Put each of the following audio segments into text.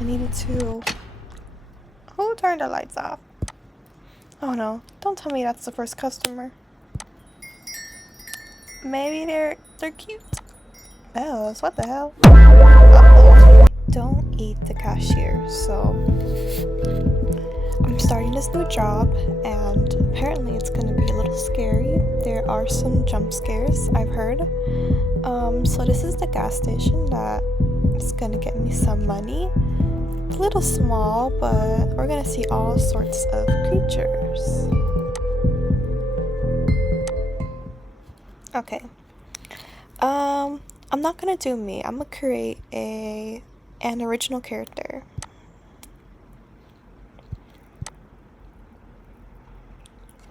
I needed to... Who turned the lights off? Oh no, don't tell me that's the first customer. Maybe they're cute. Bells, what the hell? Uh-oh. Don't eat the cashier. So I'm starting this new job and apparently it's gonna be a little scary. There are some jump scares, I've heard. So this is the gas station that is gonna get me some money. It's a little small, but we're gonna see all sorts of creatures. Okay. I'm not gonna do me. I'm gonna create an original character.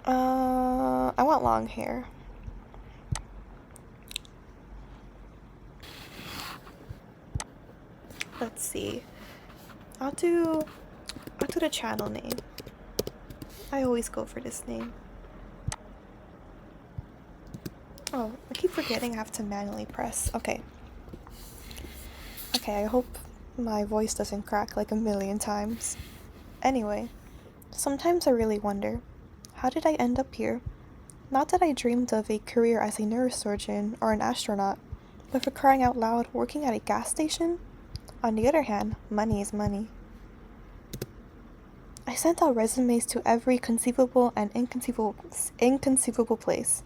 I want long hair. Let's see. I'll do the channel name. I always go for this name. Oh, I keep forgetting I have to manually press. Okay. Okay, I hope my voice doesn't crack like a million times. Anyway, sometimes I really wonder, how did I end up here? Not that I dreamed of a career as a neurosurgeon or an astronaut, but for crying out loud, working at a gas station? On the other hand, money is money. I sent out resumes to every conceivable and inconceivable place,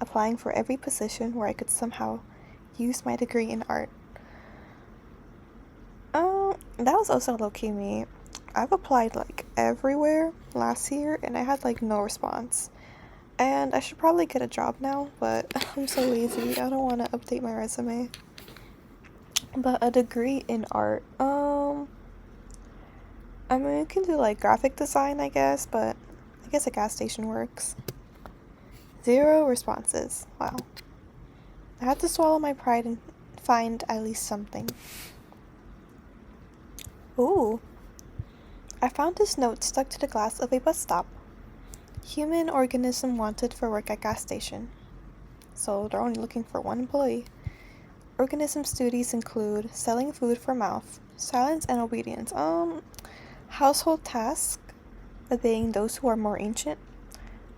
applying for every position where I could somehow use my degree in art. That was also low-key me. I've applied like everywhere last year and I had like no response. And I should probably get a job now, but I'm so lazy. I don't want to update my resume. But a degree in art, I mean, you can do like graphic design, I guess, but I guess a gas station works. 0 responses. Wow. I had to swallow my pride and find at least something. Ooh. I found this note stuck to the glass of a bus stop. Human organism wanted for work at gas station. So they're only looking for one employee. Organism's duties include selling food for mouth, silence and obedience. Household tasks, obeying those who are more ancient.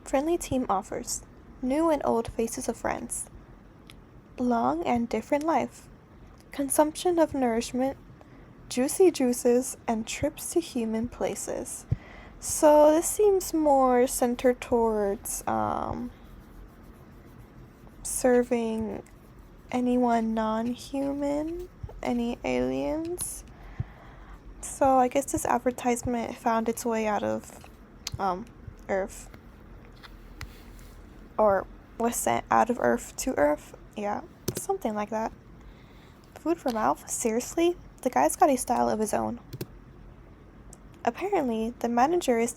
Friendly team offers, new and old faces of friends. Long and different life. Consumption of nourishment, juicy juices, and trips to human places. So this seems more centered towards serving anyone non-human, any aliens. So I guess this advertisement found its way out of Earth. Or was sent out of Earth to Earth. Yeah, something like that. Food for mouth? Seriously? The guy's got a style of his own. Apparently, the manager is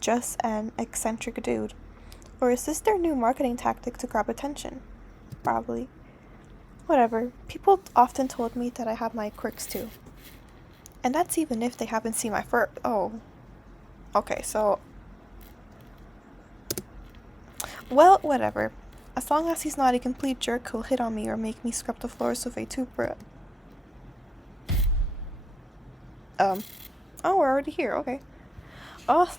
just an eccentric dude. Or is this their new marketing tactic to grab attention? Probably. Whatever. People often told me that I have my quirks too. And that's even if they haven't seen my fur. Oh. Okay, so... Well, whatever. As long as he's not a complete jerk who'll hit on me or make me scrub the floors with a toothbrush. Oh, we're already here, okay. Oh,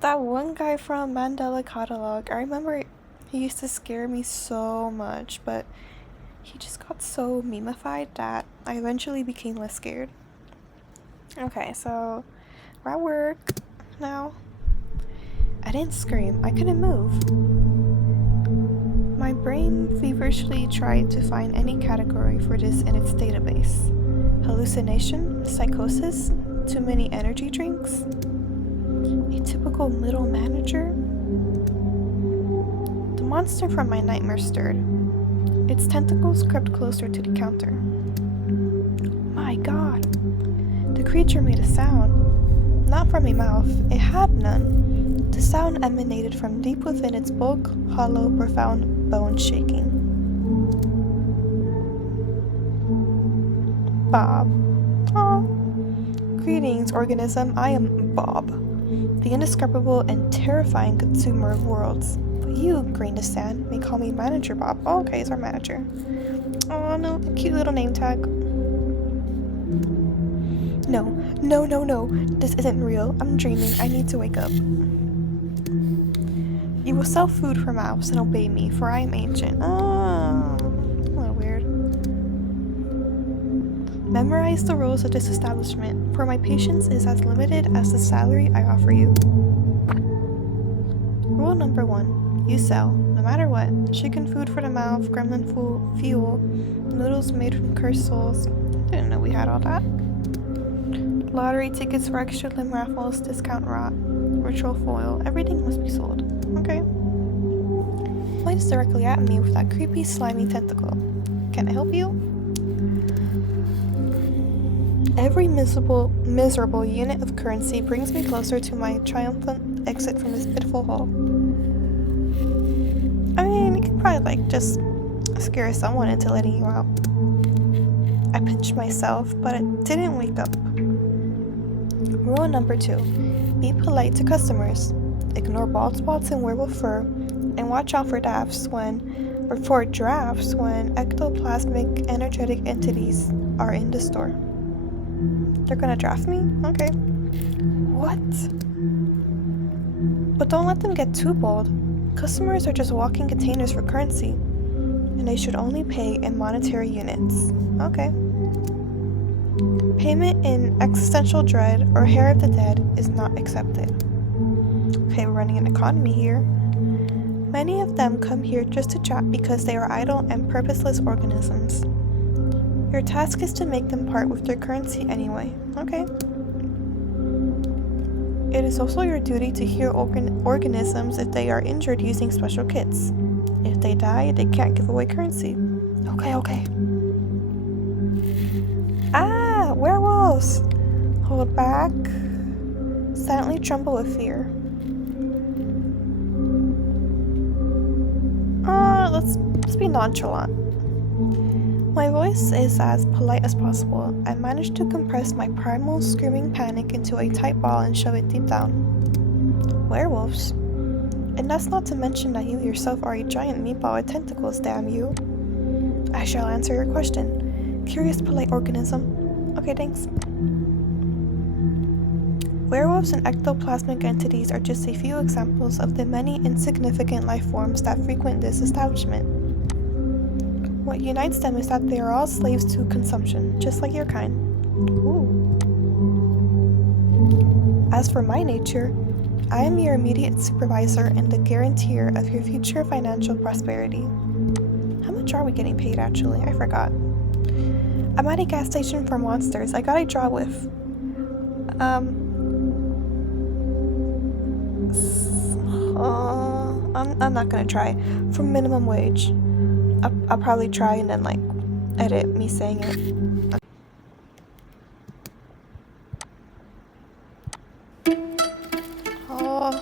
that one guy from Mandela Catalog. I remember he used to scare me so much, but he just got so memeified that I eventually became less scared. Okay, so we're at work now. I didn't scream. I couldn't move. My brain feverishly tried to find any category for this in its database. Hallucination? Psychosis? Too many energy drinks? A typical middle manager? The monster from my nightmare stirred. Its tentacles crept closer to the counter. My god! The creature made a sound. Not from a mouth. It had none. The sound emanated from deep within its bulk, hollow, profound, bone shaking. Bob. Aw. Greetings, organism. I am Bob, the indescribable and terrifying consumer of worlds. But you, grain of sand, may call me Manager Bob. Oh, okay, he's our manager. Oh no, cute little name tag. No, no, no, no. This isn't real. I'm dreaming. I need to wake up. You will sell food for mouths and obey me, for I am ancient. Oh, a little weird. Memorize the rules of this establishment, for my patience is as limited as the salary I offer you. Rule number 1. You sell, no matter what. Chicken food for the mouth, gremlin fuel, noodles made from cursed souls. Didn't know we had all that. Lottery tickets for extra limb raffles, discount rot, ritual foil. Everything must be sold. Okay. Points directly at me with that creepy, slimy tentacle. Can I help you? Every miserable unit of currency brings me closer to my triumphant exit from this pitiful hole. I mean, you could probably just scare someone into letting you out. I pinched myself, but it didn't wake up. Rule number 2. Be polite to customers. Ignore bald spots and werewolf fur, and watch out for drafts when ectoplasmic energetic entities are in the store. They're gonna draft me? Okay. What? But don't let them get too bold. Customers are just walking containers for currency, and they should only pay in monetary units. Okay. Payment in existential dread or hair of the dead is not accepted. Okay, we're running an economy here. Many of them come here just to chat because they are idle and purposeless organisms. Your task is to make them part with their currency anyway. Okay. It is also your duty to heal organisms if they are injured using special kits. If they die, they can't give away currency. Okay. Ah, werewolves! Hold back. Silently tremble with fear. Let's be nonchalant. My voice is as polite as possible. I managed to compress my primal screaming panic into a tight ball and shove it deep down. Werewolves? And that's not to mention that you yourself are a giant meatball with tentacles, damn you. I shall answer your question. Curious, polite organism. Okay, thanks. Werewolves and ectoplasmic entities are just a few examples of the many insignificant life forms that frequent this establishment. What unites them is that they are all slaves to consumption, just like your kind. Ooh. As for my nature, I am your immediate supervisor and the guarantor of your future financial prosperity. How much are we getting paid, actually? I forgot. I'm at a gas station for monsters. I got a draw with. I'm not gonna try. For minimum wage. I'll probably try and then edit me saying it.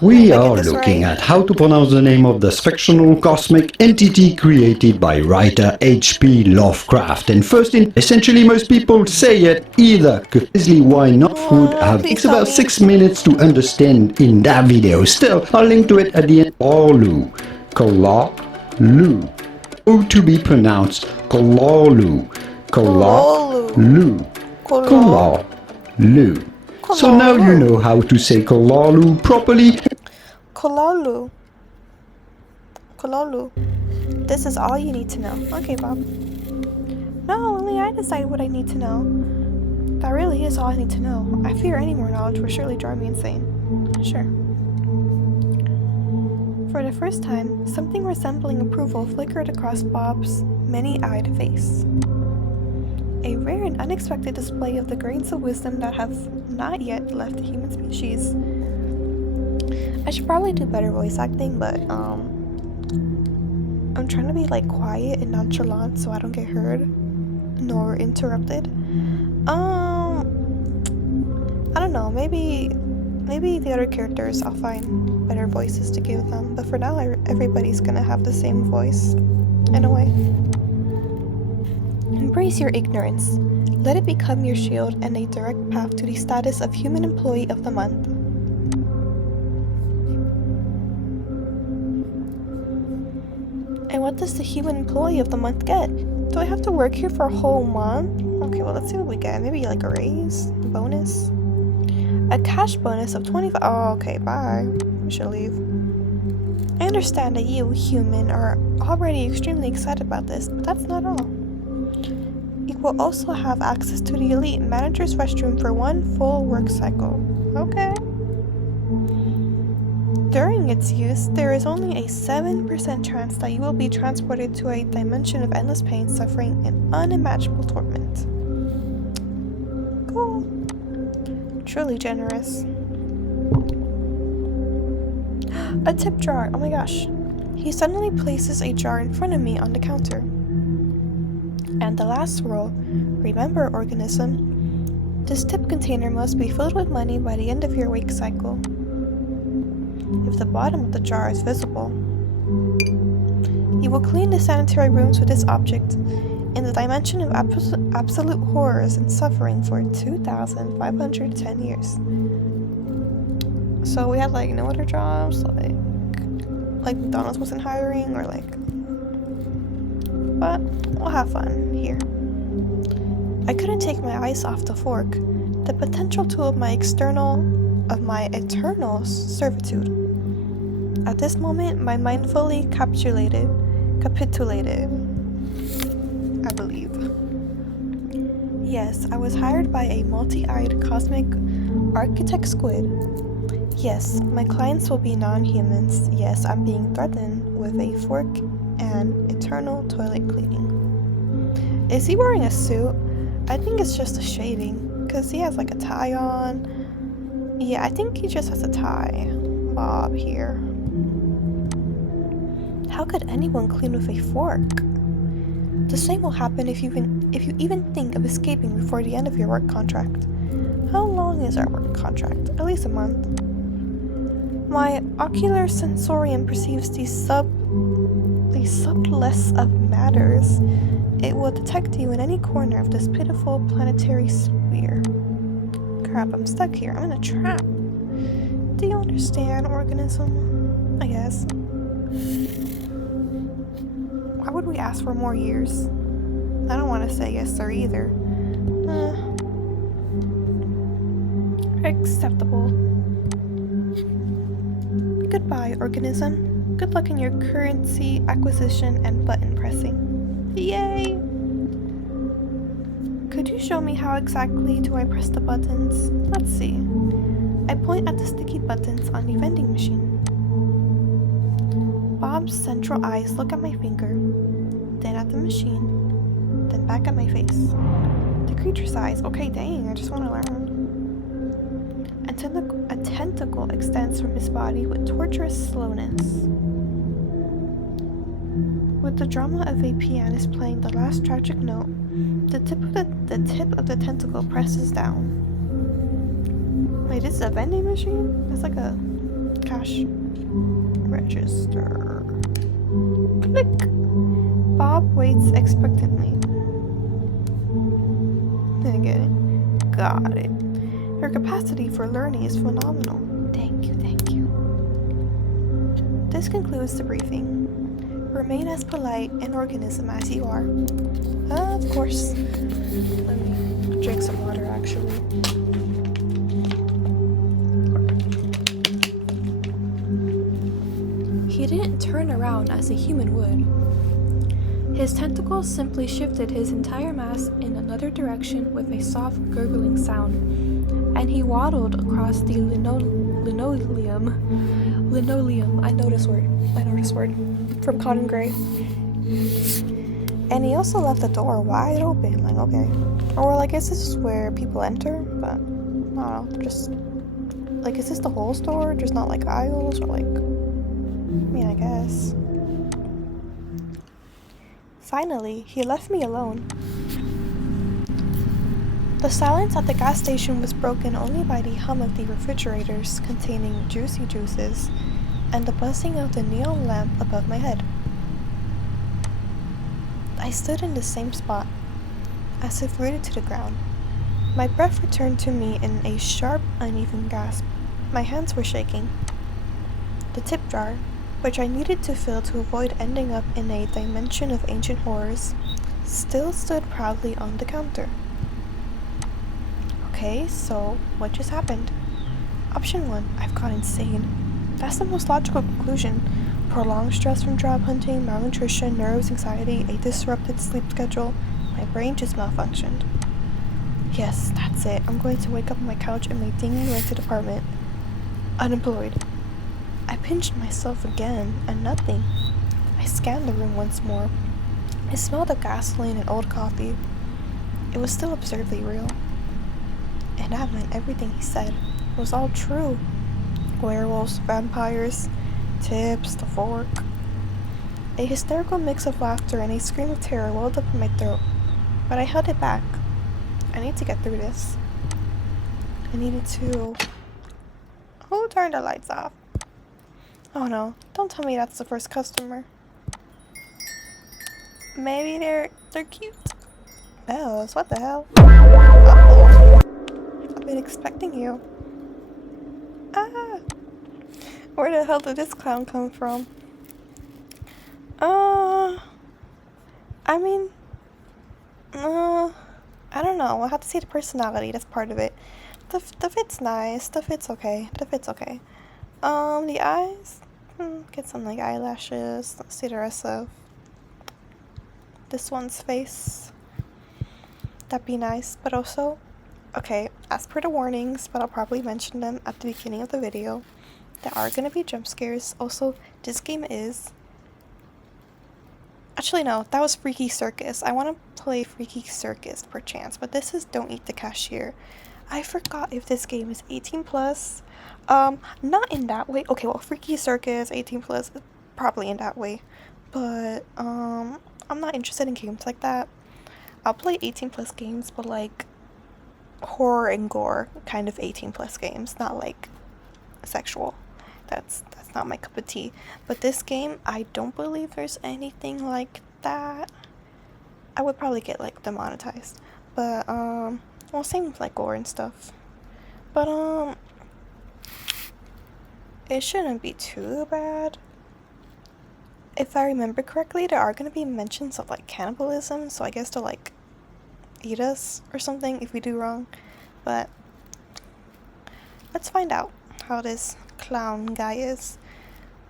We are looking at how to pronounce the name of the fictional cosmic entity created by writer H.P. Lovecraft. And first, essentially most people say it either. Leslie, why not would have takes about 6 minutes to understand in that video. Still, I'll link to it at the end. Kalalu. O to be pronounced Kalalu. Kalalu. So now you know how to say Kalalu properly. Kalalu. This is all you need to know. Okay, Bob. No, only I decide what I need to know. That really is all I need to know. I fear any more knowledge will surely drive me insane. Sure. For the first time, something resembling approval flickered across Bob's many-eyed face. A rare and unexpected display of the grains of wisdom that have not yet left the human species. I should probably do better voice acting, but I'm trying to be quiet and nonchalant so I don't get heard nor interrupted. I don't know, maybe the other characters I'll find better voices to give them, but for now everybody's gonna have the same voice in a way. Embrace your ignorance. Let it become your shield and a direct path to the status of Human Employee of the Month. And what does the Human Employee of the Month get? Do I have to work here for a whole month? Okay, well, let's see what we get. Maybe a raise? bonus. A cash bonus of 25. Oh, okay, bye. We should leave. I understand that you, human, are already extremely excited about this, but that's not all. You will also have access to the elite manager's restroom for 1 full work cycle. Okay. During its use, there is only a 7% chance that you will be transported to a dimension of endless pain, suffering, and unimaginable torment. Cool. Truly generous. A tip jar. Oh my gosh. He suddenly places a jar in front of me on the counter. And the last rule, remember, organism, this tip container must be filled with money by the end of your wake cycle. If the bottom of the jar is visible, you will clean the sanitary rooms with this object in the dimension of absolute horrors and suffering for 2,510 years. So we had like no other jobs, like McDonald's wasn't hiring, or like, but we'll have fun here. I couldn't take my eyes off the fork, the potential tool of my eternal servitude. At this moment, my mind fully capitulated, I believe. Yes, I was hired by a multi-eyed cosmic architect squid. Yes, my clients will be non-humans. Yes, I'm being threatened with a fork and eternal toilet cleaning. Is he wearing a suit? I think it's just a shading, because he has like a tie on. Yeah, I think he just has a tie. Bob here. How could anyone clean with a fork? The same will happen if you even think of escaping before the end of your work contract. How long is our work contract? At least a month. My ocular sensorium perceives the subtlest of matters. It will detect you in any corner of this pitiful planetary sphere. Crap, I'm stuck here. I'm in a trap. Do you understand, organism? I guess. Why would we ask for more years? I don't want to say yes sir either. Acceptable. Goodbye, organism. Good luck in your currency acquisition and button pressing. Yay! Could you show me how exactly do I press the buttons? Let's see. I point at the sticky buttons on the vending machine. Bob's central eyes look at my finger, then at the machine, then back at my face. The creature's eyes. Okay, dang, I just want to learn. A tentacle extends from his body with torturous slowness. With the drama of a pianist playing the last tragic note, the tip of the tentacle presses down. Wait, this is a vending machine? That's like a cash register. Click. Bob waits expectantly. Didn't get it. Got it. Your capacity for learning is phenomenal. Thank you, thank you. This concludes the briefing. Remain as polite an organism as you are. Of course. Let me drink some water, actually. He didn't turn around as a human would. His tentacles simply shifted his entire mass in another direction with a soft gurgling sound, and he waddled across the linoleum. I know this word. From Cotton Gray. And he also left the door wide open, like, okay. Or, like, is this where people enter? But, I don't know, just, like, is this the whole store? Just not, like, aisles, or, like, I mean, I guess. Finally, he left me alone. The silence at the gas station was broken only by the hum of the refrigerators containing juicy juices and the buzzing of the neon lamp above my head. I stood in the same spot, as if rooted to the ground. My breath returned to me in a sharp, uneven gasp. My hands were shaking. The tip jar, which I needed to fill to avoid ending up in a dimension of ancient horrors, still stood proudly on the counter. Okay, so what just happened? Option 1, I've gone insane. That's the most logical conclusion. Prolonged stress from job hunting, malnutrition, nervous anxiety, a disrupted sleep schedule. My brain just malfunctioned. Yes, that's it. I'm going to wake up on my couch in my dingy rented apartment. Unemployed. I pinched myself again, and nothing. I scanned the room once more. It smelled of gasoline and old coffee. It was still absurdly real. And that meant everything he said was all true. Werewolves, vampires, tips, the fork. A hysterical mix of laughter and a scream of terror welled up in my throat, but I held it back. I need to get through this. I needed to... Who turned the lights off? Oh no, don't tell me that's the first customer. Maybe they're cute. Bells, what the hell? Uh-oh. I've been expecting you. Ah! Where the hell did this clown come from? I mean... I don't know. We'll have to see the personality. That's part of it. The fit's nice. The fit's okay. The eyes? Get some, like, eyelashes. Let's see the rest of this one's face. That'd be nice. But also, okay, as per the warnings, but I'll probably mention them at the beginning of the video, there are gonna be jump scares. Also, this game is... Actually, no, that was Freaky Circus. I want to play Freaky Circus per chance, but this is Don't Eat the Cashier. I forgot if this game is 18 plus. Not in that way. Okay, well, Freaky Circus, 18 plus, probably in that way. But, I'm not interested in games like that. I'll play 18 plus games, but like horror and gore kind of 18 plus games, not like sexual. That's not my cup of tea. But this game, I don't believe there's anything like that. I would probably get like demonetized. But well, same with like gore and stuff. But it shouldn't be too bad. If I remember correctly, there are gonna be mentions of like cannibalism, so I guess they'll like eat us or something if we do wrong. But let's find out how this clown guy is.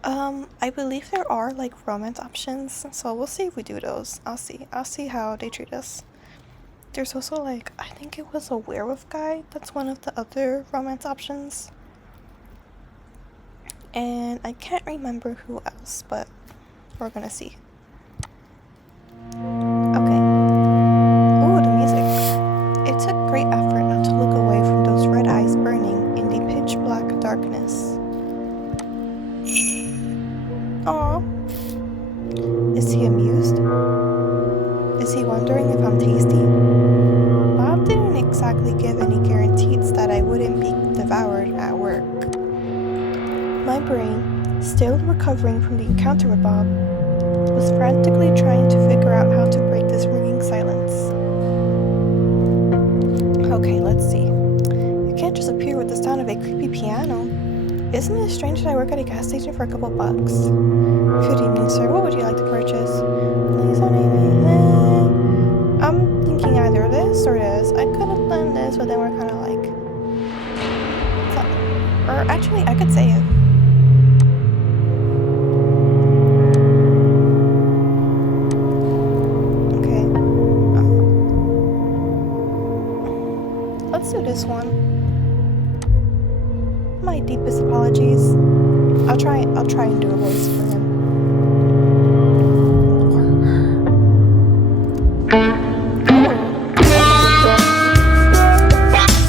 I believe there are like romance options, so we'll see if we do those. I'll see how they treat us. There's also like, I think it was a werewolf guy. That's one of the other romance options. And I can't remember who else, but we're gonna see. Okay. Ooh, the music. It took great effort not to look away from those red eyes burning in the pitch black darkness. Aww. Is he amused? Is he wondering if I'm tasty? Bob didn't exactly give any guarantees that I wouldn't be devoured at work. My brain, still recovering from the encounter with Bob, was frantically trying to figure out how to break this ringing silence. Okay, let's see. You can't just appear with the sound of a creepy piano. Isn't it strange that I work at a gas station for a couple bucks? Good evening, sir. What would you like to purchase? Please don't name me. I'm thinking either this or this. I could have done this, but then we're kind of like... Or actually, I could save. Okay. Let's do this one. My deepest apologies. I'll try and do a voice for him.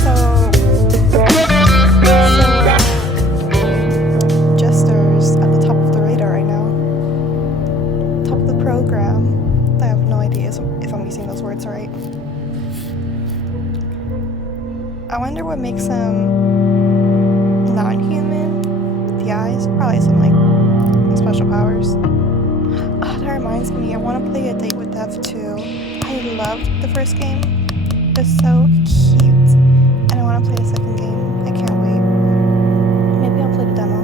So jesters at the top of the radar right now. Top of the program. I have no idea if I'm using those words right. I wonder what makes him non-human. The eyes, probably some like special powers. Oh, that reminds me, I want to play A Date with Death too. I loved the first game. It's so cute, and I want to play the second game. I can't wait. Maybe I'll play the demo.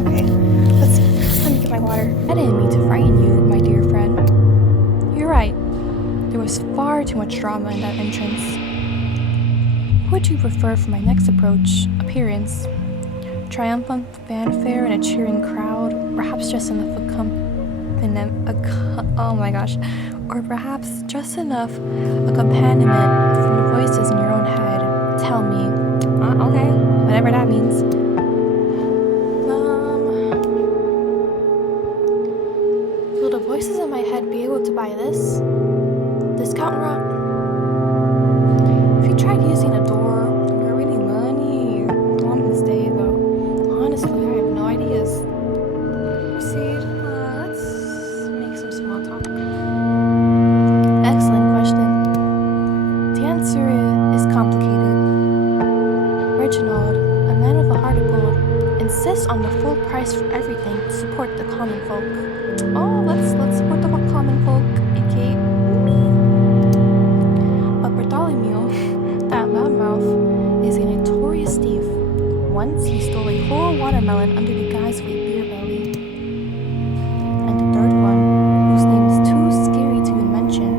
Okay, let me get my water. I didn't mean to frighten you, my dear friend. You're right. There was far too much drama in that entrance. What would you prefer for my next appearance? Triumphant fanfare and a cheering crowd, perhaps just enough or perhaps just enough accompaniment from the voices in your own head. Tell me. Okay, whatever that means. Will the voices in my head be able to buy this? Discount rot? If you tried using a door, you're really money. I'm gonna stay though. Honestly, I have no ideas. Proceed. Let's make some small talk. Excellent question. The answer is complicated. Reginald, a man with a heart of gold, insists on the full price for everything to support the common folk. Oh, let's support the common folk, aka me. But Bartholomew, that loudmouth, is a notorious thief. Once he stole a whole watermelon under the guise of a beer belly. And the third one, whose name is too scary to even mention,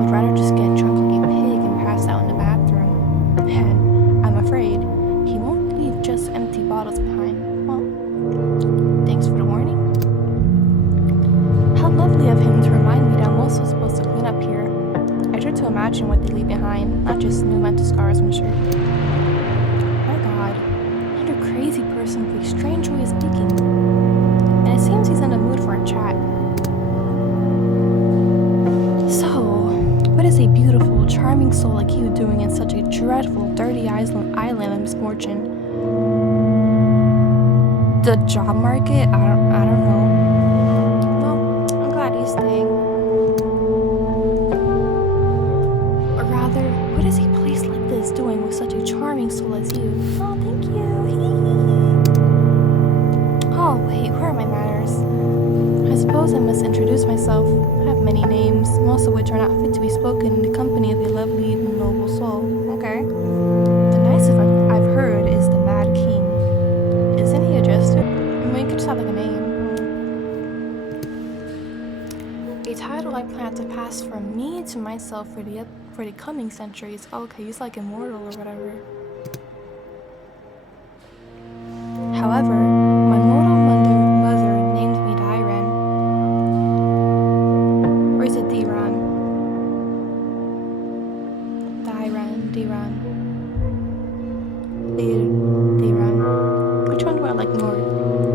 would rather just get drunk like a pig and pass out in the bathroom. And I'm afraid he won't leave just empty bottles behind. Well, thanks for the warning. How lovely of him to remind me that I'm also supposed to clean up here. I try to imagine what they leave behind, not just new mental scars, I'm sure. My God, another crazy person with a strange way of speaking. And it seems he's in the mood for a chat. So, what is a beautiful, charming soul like you doing in such a dreadful, dirty island of misfortune? The job market? I don't know. Well, I'm glad he's staying. Or rather, what is a place like this doing with such a charming soul as you? Oh, thank you. Oh, wait, where are my manners? I suppose I must introduce myself. I have many names, most of which are not fit to be spoken in the company of a lovely, noble soul. Okay. The nicest I've heard is the Mad King. Isn't he a jester? I mean, you could just have like a name. A title I plan to pass from me to myself for the coming centuries. Okay, he's like immortal or whatever. However, my mortal mother named me Diran. Or is it Diran? Diran. Which one do I like more?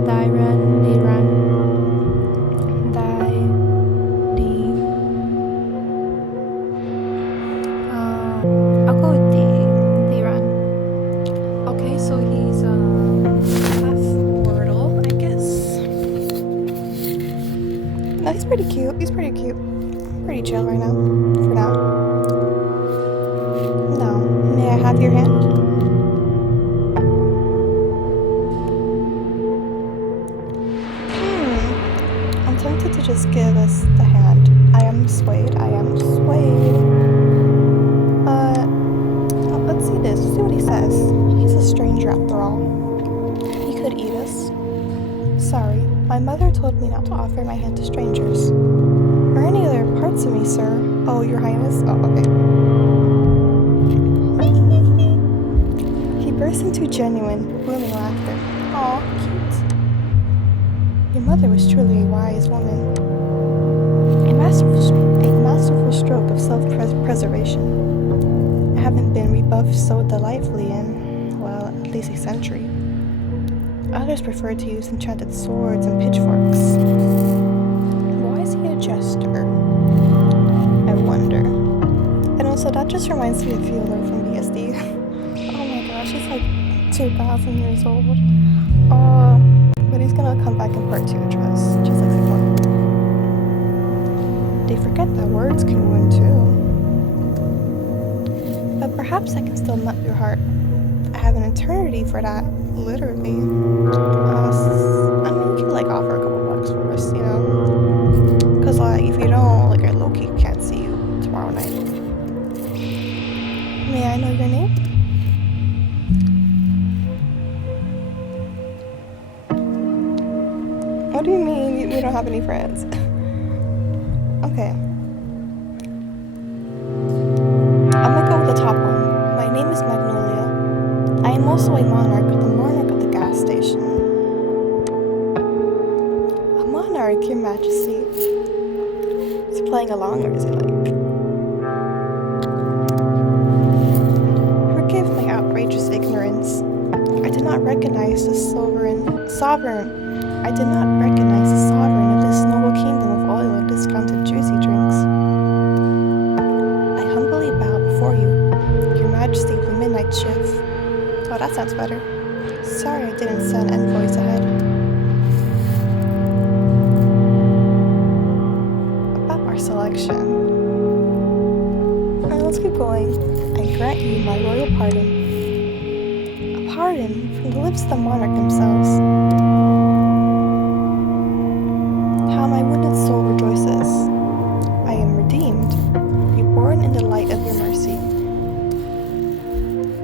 Diran. I'll go with Diran. Okay, so he's half mortal, I guess. No, he's pretty cute. Pretty chill right now. For now. Now, may I have your hand? I'm tempted to just give us the hand. I am swayed. Let's see this. See what he says. He's a stranger after all. He could eat us. Sorry, my mother told me not to offer my hand to strangers. Or any other parts of me, sir. Oh, your highness? Oh, okay. He burst into genuine, booming laughter. Aw, cute. Your mother was truly a wise woman. A masterful stroke of self-preservation. I haven't been rebuffed so delightfully in, well, at least a century. Others prefer to use enchanted swords and pitchforks. Why is he a jester? I wonder. And also, that just reminds me of Fielder from BSD. Oh my gosh, she's like 2,000 years old. But he's gonna come back in part 2, trust. Just like one. They forget that words can ruin too. But perhaps I can still melt your heart. I have an eternity for that, literally. I mean, you can like offer a couple bucks first, you know? Cause like, if you don't, like I low-key can't see you tomorrow night. May I know your name? What do you mean we don't have any friends? Okay. I'm gonna go with the top one. My name is am also a monarch, the monarch of the gas station. A monarch, your majesty. Is he playing along or is he like... Forgive my outrageous ignorance. I did not recognize the sovereign. I did not recognize the sovereign of this noble kingdom of oil and discounted juicy drinks. I humbly bow before you, your majesty of the midnight shift. Oh, that sounds better. Sorry I didn't send envoys ahead. About our selection. Alright, let's keep going. I grant you my royal pardon. A pardon from the lips of the monarch themselves. How my wounded soul rejoices. I am redeemed, reborn in the light of your mercy.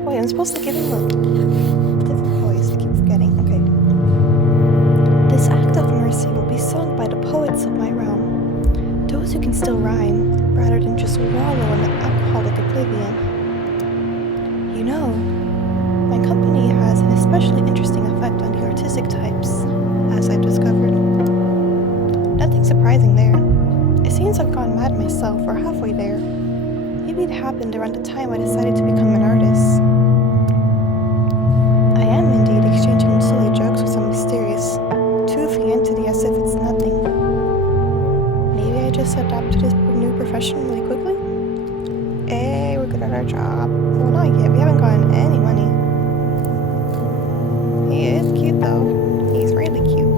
Wait, I'm supposed to give him a different voice. I keep forgetting. Okay. This act of mercy will be sung by the poets of my realm. Those who can still rhyme, rather than just wallow in an alcoholic oblivion. You know, my company has an especially interesting effect on the artistic types, as I've discovered. Nothing surprising there. It seems I've gone mad myself, or halfway there. Maybe it happened around the time I decided to become an artist. I am indeed exchanging silly jokes with some mysterious, toothy entity as if it's nothing. Maybe I just adapt to this new profession really quickly? Hey, we're good at our job. Well, not yet. We haven't gotten any money. He is cute though. He's really cute.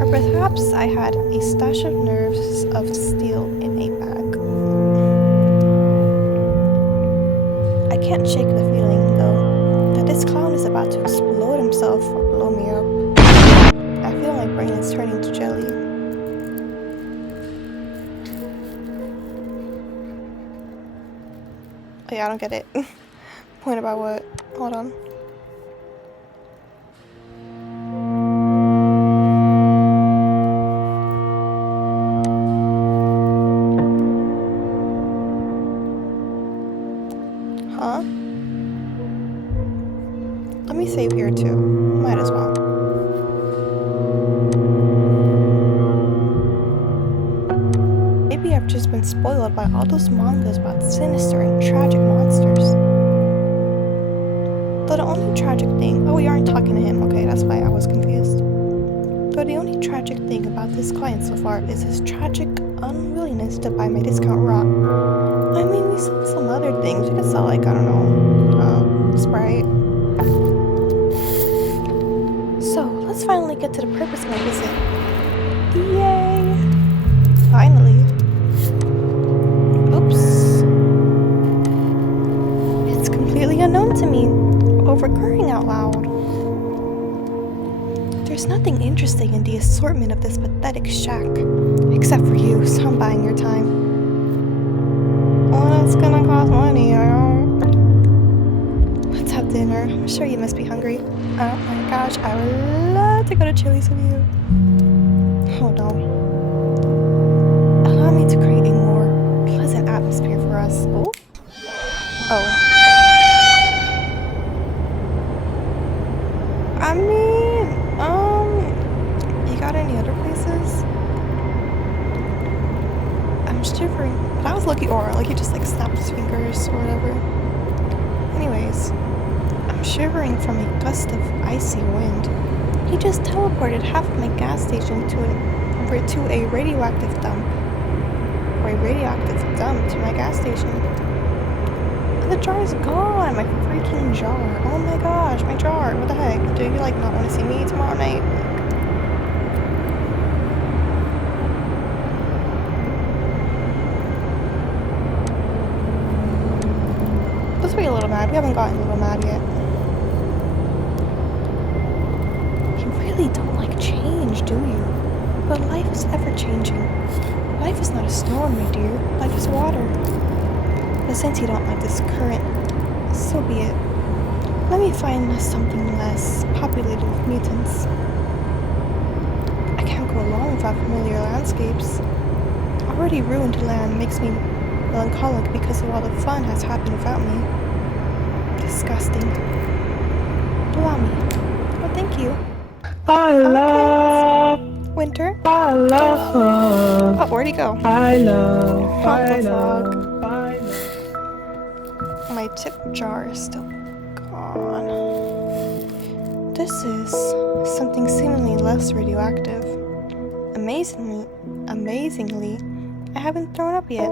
Or perhaps I had a stash of nerves of steel in a bag. I can't shake the feeling though that this clown is about to explode himself or blow me up. I feel my brain is turning to jelly. Oh yeah, I don't get it. Point about what? Hold on. Huh? Let me save here too. Might as well. Maybe I've just been spoiled by all those mangas about sinister and tragic monsters. Though the only tragic thing... Oh, we aren't talking to him. Okay, that's why I was confused. Though the only tragic thing about this client so far is his tragic unwillingness to buy my discount rock. I mean, we sold some other things. We could sell, like, I don't know, Sprite. So, let's finally get to the purpose of my visit. Yay! Finally. Oops. It's completely unknown to me. Overcurring out loud. There's nothing interesting in the assortment of this pathetic shack. Except for you, so I'm buying your time. Well, that's gonna cost money, Let's have dinner. I'm sure you must be hungry. Oh my gosh, I would love to go to Chili's with you. Oh no. Allow me to create a more pleasant atmosphere for us. Oh. Oh. I mean, you got any other places? I'm shivering. That was lucky aura, like he just like snapped his fingers or whatever. Anyways, I'm shivering from a gust of icy wind. He just teleported half of my gas station to a radioactive dump. Or a radioactive dump to my gas station. The jar is gone! My freaking jar. Oh my gosh, my jar. What the heck? Do you like not want to see me tomorrow night? Let's be a little mad. We haven't gotten a little mad yet. You really don't like change, do you? But life is ever changing. Life is not a storm, my dear. Life is water. But since you don't like this current, so be it. Let me find something less populated with mutants. I can't go along without familiar landscapes. Already ruined land makes me melancholic because of all the fun has happened without me. Disgusting. Allow me. Oh, thank you. I love, Winter? I love, Oh, where'd he go? I love, Oh, the I frog. love, I love. My tip jar is still gone. This is something seemingly less radioactive. Amazingly, I haven't thrown up yet.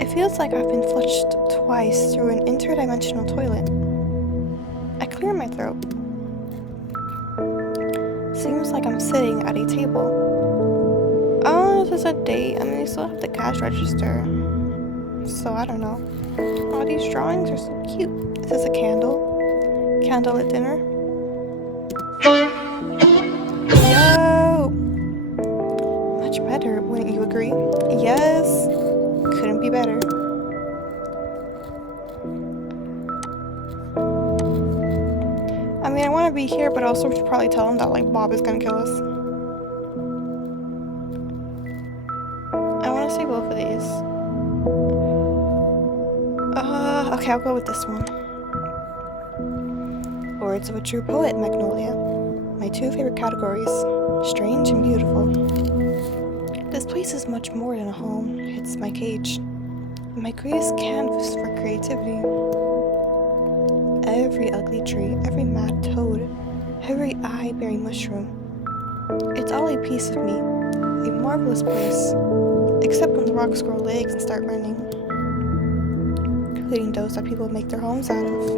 It feels like I've been flushed twice through an interdimensional toilet. I clear my throat. Seems like I'm sitting at a table. Oh, this is a date. I mean, we still have the cash register. So I don't know. Oh, these drawings are so cute. Is this a candle? Candlelit dinner? Yo! Much better, wouldn't you agree? Yes! Couldn't be better. I mean, I want to be here, but also should probably tell him that, like, Bob is gonna kill us. I want to say both of these. Okay, I'll go with this one. Words of a True Poet, Magnolia. My two favorite categories, strange and beautiful. This place is much more than a home. It's my cage. My greatest canvas for creativity. Every ugly tree, every mad toad, every eye-bearing mushroom. It's all a piece of me. A marvelous place. Except when the rocks grow legs and start running. Including those that people make their homes out of.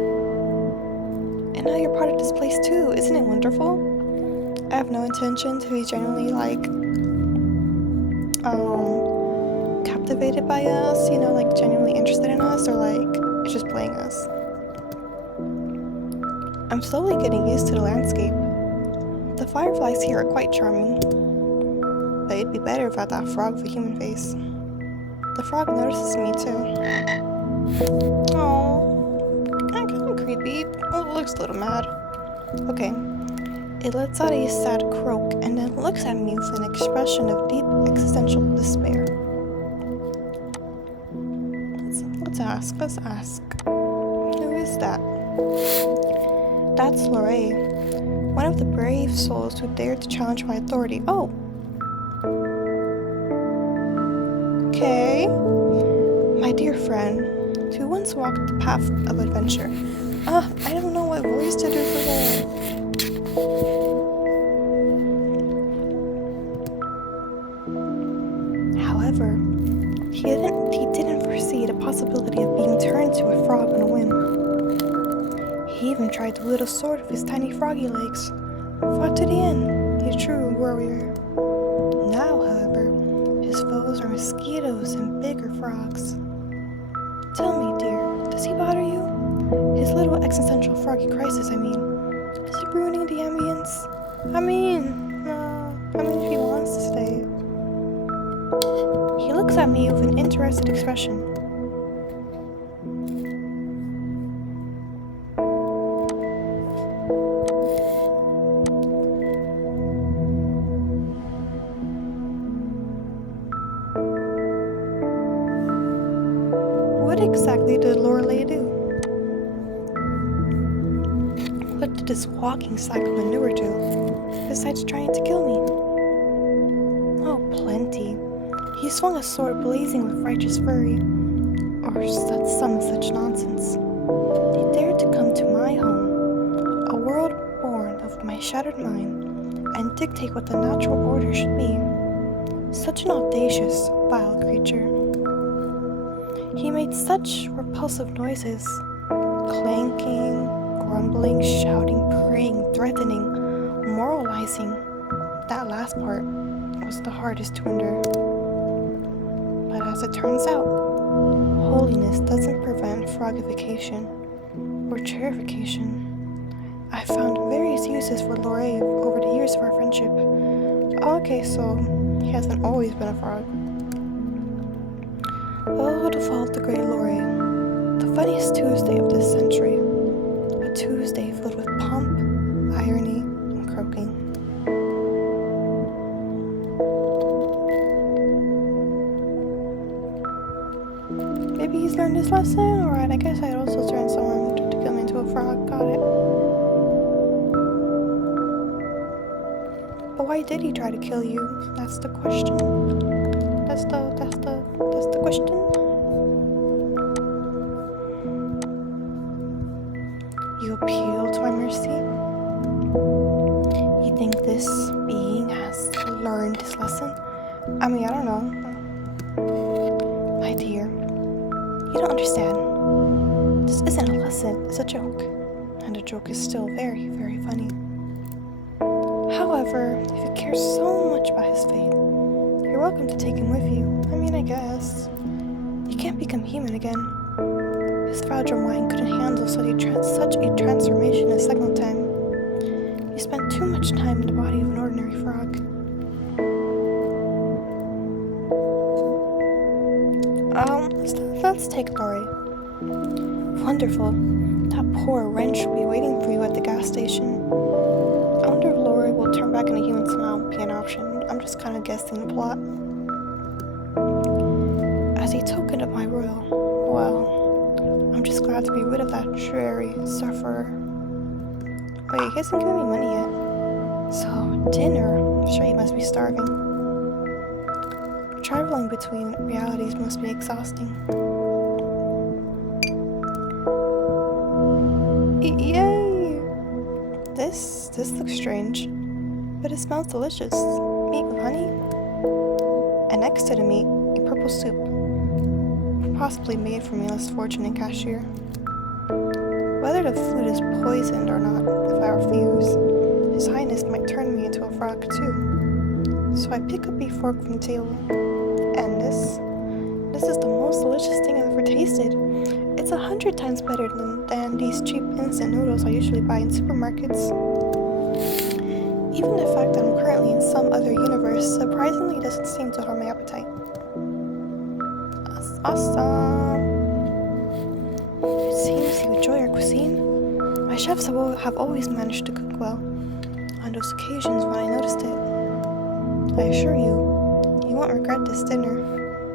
And now you're part of this place too, isn't it wonderful? I have no intention to be genuinely captivated by us, you know, like genuinely interested in us, or like it's just playing us. I'm slowly getting used to the landscape. The fireflies here are quite charming, but it'd be better if I had that frog with a human face. The frog notices me too. Oh, kind of creepy. Oh, it looks a little mad. Okay. It lets out a sad croak and then looks at me with an expression of deep existential despair. Let's ask. Who is that? That's Lorraine, one of the brave souls who dared to challenge my authority. Oh! Okay. My dear friend, who once walked the path of adventure. I don't know what voice to do for that. However, he didn't foresee the possibility of being turned to a frog on a whim. He even tried to wield a sword with his tiny froggy legs, fought to the end, a true warrior. Now, however, his foes are mosquitoes and bigger frogs. Tell me, dear, does he bother you? His little existential froggy crisis, I mean. Is it ruining the ambience? I mean, if he wants to stay. He looks at me with an interested expression. What exactly did Lorelei do? What did this walking sack manure do, besides trying to kill me? Oh, plenty. He swung a sword blazing with righteous fury, or said some such nonsense. He dared to come to my home, a world born of my shattered mind, and dictate what the natural order should be. Such an audacious, vile creature. He made such repulsive noises, clanking, grumbling, shouting, praying, threatening, moralizing. That last part was the hardest to endure. But as it turns out, holiness doesn't prevent frogification or chairification. I found various uses for Lorraine over the years of our friendship. Okay, so he hasn't always been a frog. Oh, the fall of the great Lorraine. The funniest Tuesday of this century. A Tuesday filled with pomp, irony, and croaking. Maybe he's learned his lesson? Alright, I guess I'd also turn someone to come into a frog. Got it. Why did he try to kill you? That's the question. That's the question. You appeal to my mercy? You think this being has learned his lesson? I mean, I don't know. My dear, you don't understand. This isn't a lesson, it's a joke. And a joke is still very, very funny. However, if you care so much about his fate, you're welcome to take him with you. I mean, I guess. You can't become human again. His fragile mind couldn't handle such a transformation in a second time. You spent too much time in the body of an ordinary frog. Let's take Lori. Wonderful. That poor wrench will be waiting for you at the gas station. I wonder if Lori will turn back into human somehow be an option. I'm just kind of guessing the plot. As a token of my royal, well, I'm just glad to be rid of that dreary sufferer. Wait, he hasn't given me money yet. So, dinner. I'm sure he must be starving. Traveling between realities must be exhausting. Yay! This looks strange, but it smells delicious. Meat with honey? And next to the meat, a purple soup, possibly made from a less fortunate cashier. Whether the food is poisoned or not, if I refuse, His Highness might turn me into a frog too. So I pick up a fork from the table, and this is the most delicious thing I've ever tasted. It's 100 times better than these cheap instant noodles I usually buy in supermarkets. Even the fact that I'm currently in some other universe surprisingly doesn't seem to harm my appetite. That's awesome. It seems you enjoy our cuisine. My chefs have always managed to cook well. On those occasions when I noticed it. I assure you, you won't regret this dinner.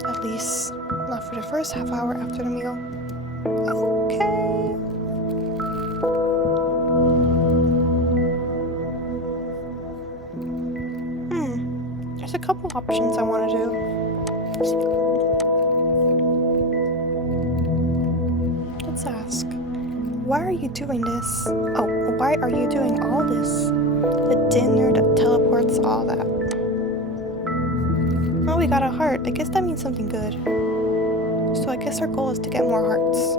At least, not for the first half hour after the meal. Okay. There's a couple options I want to do. Let's ask, why are you doing this? Oh, why are you doing all this? The dinner, the teleports, all that. Oh, we got a heart. I guess that means something good. So I guess our goal is to get more hearts.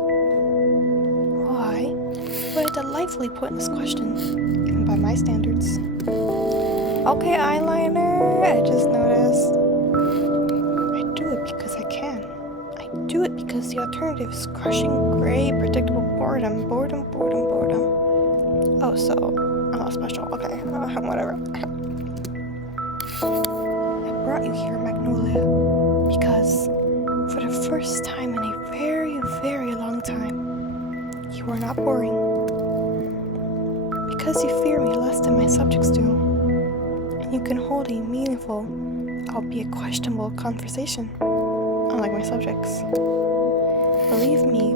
Why? What a delightfully pointless question, even by my standards. Okay, eyeliner, I just noticed. I do it because I can. I do it because the alternative is crushing, gray, predictable boredom. Oh, so I'm not special. Okay, whatever. I brought you here, Magnolia, because for the first time in a very, very long time, you are not boring. Because you fear me less than my subjects do, and you can hold a meaningful, albeit questionable, conversation, unlike my subjects. Believe me,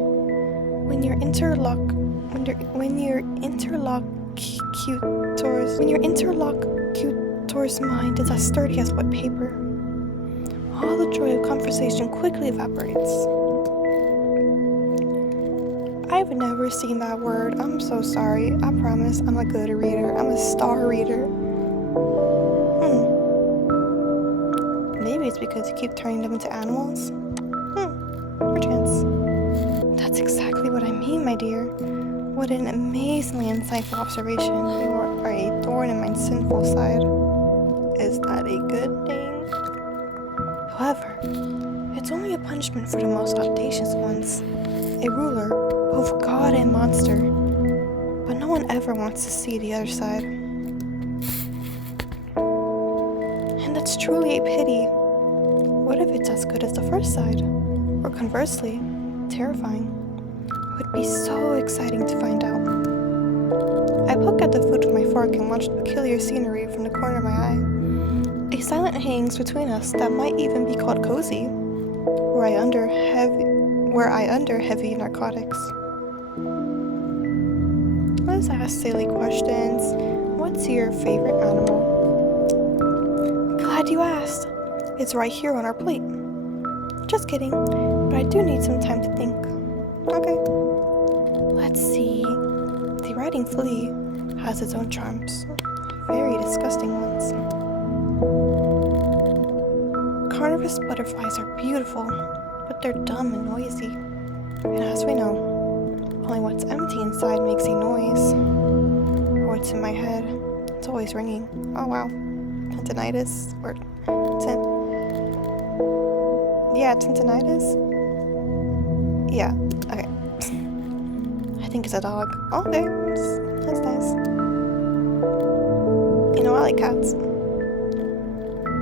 when your interlocutor's mind is as sturdy as wet paper, all the joy of conversation quickly evaporates. I've never seen that word. I'm so sorry. I promise I'm a good reader. I'm a star reader. Maybe it's because you keep turning them into animals? Perchance. That's exactly what I mean, my dear. What an amazingly insightful observation. You are a thorn in my sinful side. Is that a good thing? However, it's only a punishment for the most audacious ones. A ruler, both god and monster. But no one ever wants to see the other side. And that's truly a pity. What if it's as good as the first side? Or conversely, terrifying? It would be so exciting to find out. I poke at the food with my fork and watch the peculiar scenery from the corner of my eye. A silent hangs between us that might even be called cozy, were I under heavy narcotics. Let's ask silly questions. What's your favorite animal? Glad you asked. It's right here on our plate. Just kidding, but I do need some time to think. Okay. Let's see. The riding flea has its own charms. Very disgusting ones. Carnivorous butterflies are beautiful, but they're dumb and noisy. And as we know, only what's empty inside makes a noise. Or what's in my head, it's always ringing. Oh wow. Tinnitus? Or tinnitus? Yeah, okay. I think it's a dog. Oh, okay. That's nice. You know, I like cats.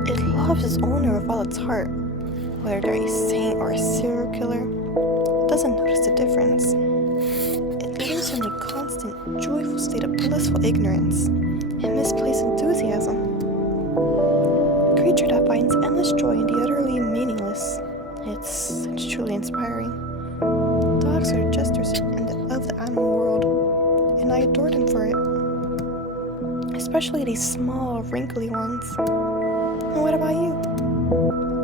It loves its owner with all its heart. Whether they're a saint or a serial killer, it doesn't notice the difference. It lives in a constant, joyful state of blissful ignorance and misplaced enthusiasm. A creature that finds endless joy in the utterly meaningless. It's truly inspiring. Dogs are jesters of the animal world, and I adore them for it. Especially these small, wrinkly ones. And what about you?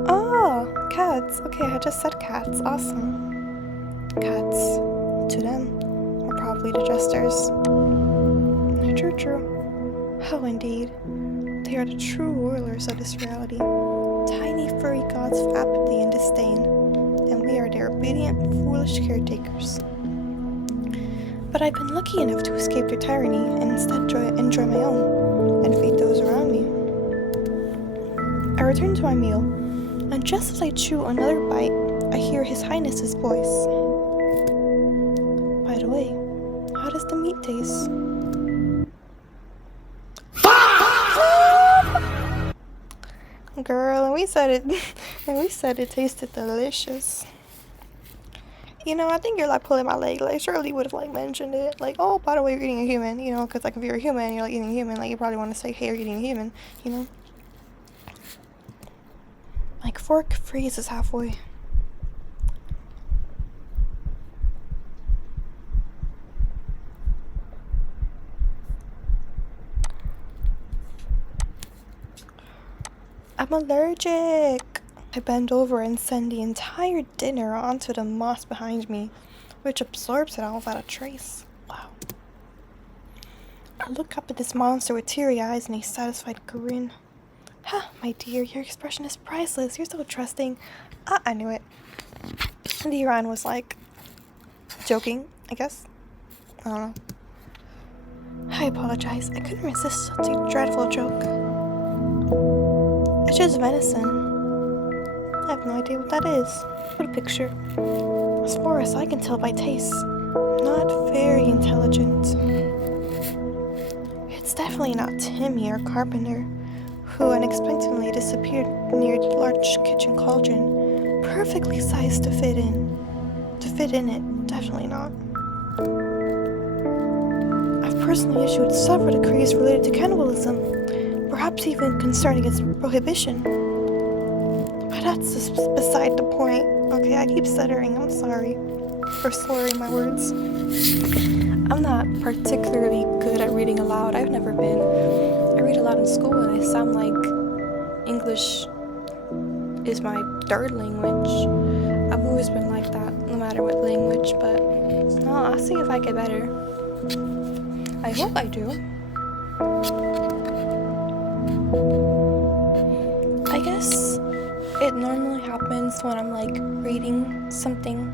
Oh, cats. Okay, I just said cats. Awesome. Cats, to them, are probably the jesters. True. How indeed. They are the true rulers of this reality. Tiny furry gods of apathy and disdain, and we are their obedient, foolish caretakers. But I've been lucky enough to escape their tyranny and instead enjoy my own, and feed those around me. I return to my meal, and just as I chew another bite, I hear His Highness's voice. By the way, how does the meat taste? Girl, and we said it tasted delicious. You know, I think you're like pulling my leg. Like, Shirley would have like mentioned it. Like, oh, by the way, you're eating a human. You know, because like if you're a human, you're like eating a human. Like, you probably want to say, hey, you're eating a human. You know, like fork freezes halfway. I'm allergic. I bend over and send the entire dinner onto the moss behind me, which absorbs it all without a trace. Wow. I look up at this monster with teary eyes and a satisfied grin. Ha, my dear, your expression is priceless. You're so trusting. I knew it. And the Iran was like, joking, I guess. I don't know. I apologize. I couldn't resist such a dreadful joke. It's just venison. I have no idea what that is. What a picture. As far as I can tell by taste, not very intelligent. It's definitely not Timmy or Carpenter, who unexpectedly disappeared near the large kitchen cauldron, perfectly sized to fit in it. Definitely not. I've personally issued several decrees related to cannibalism, perhaps even concerning its prohibition. But that's just beside the point. Okay, I keep stuttering. I'm sorry for slurring my words. I'm not particularly good at reading aloud. I've never been. I read aloud in school and I sound like English is my third language. I've always been like that, no matter what language, but I'll see if I get better. I hope I do. I guess it normally happens when I'm like reading something.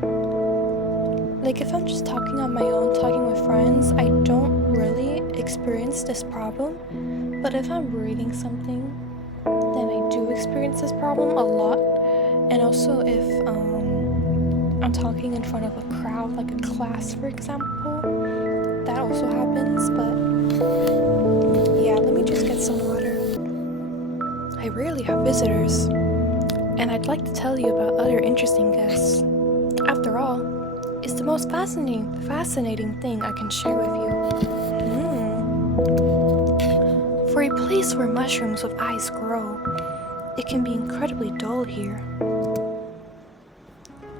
Like if I'm just talking on my own, talking with friends, I don't really experience this problem. But if I'm reading something, then I do experience this problem a lot. And also if I'm talking in front of a crowd, like a class for example, that also happens. But yeah, let me just get some water. I rarely have visitors, and I'd like to tell you about other interesting guests. After all, it's the most fascinating thing I can share with you. For a place where mushrooms with eyes grow, it can be incredibly dull here.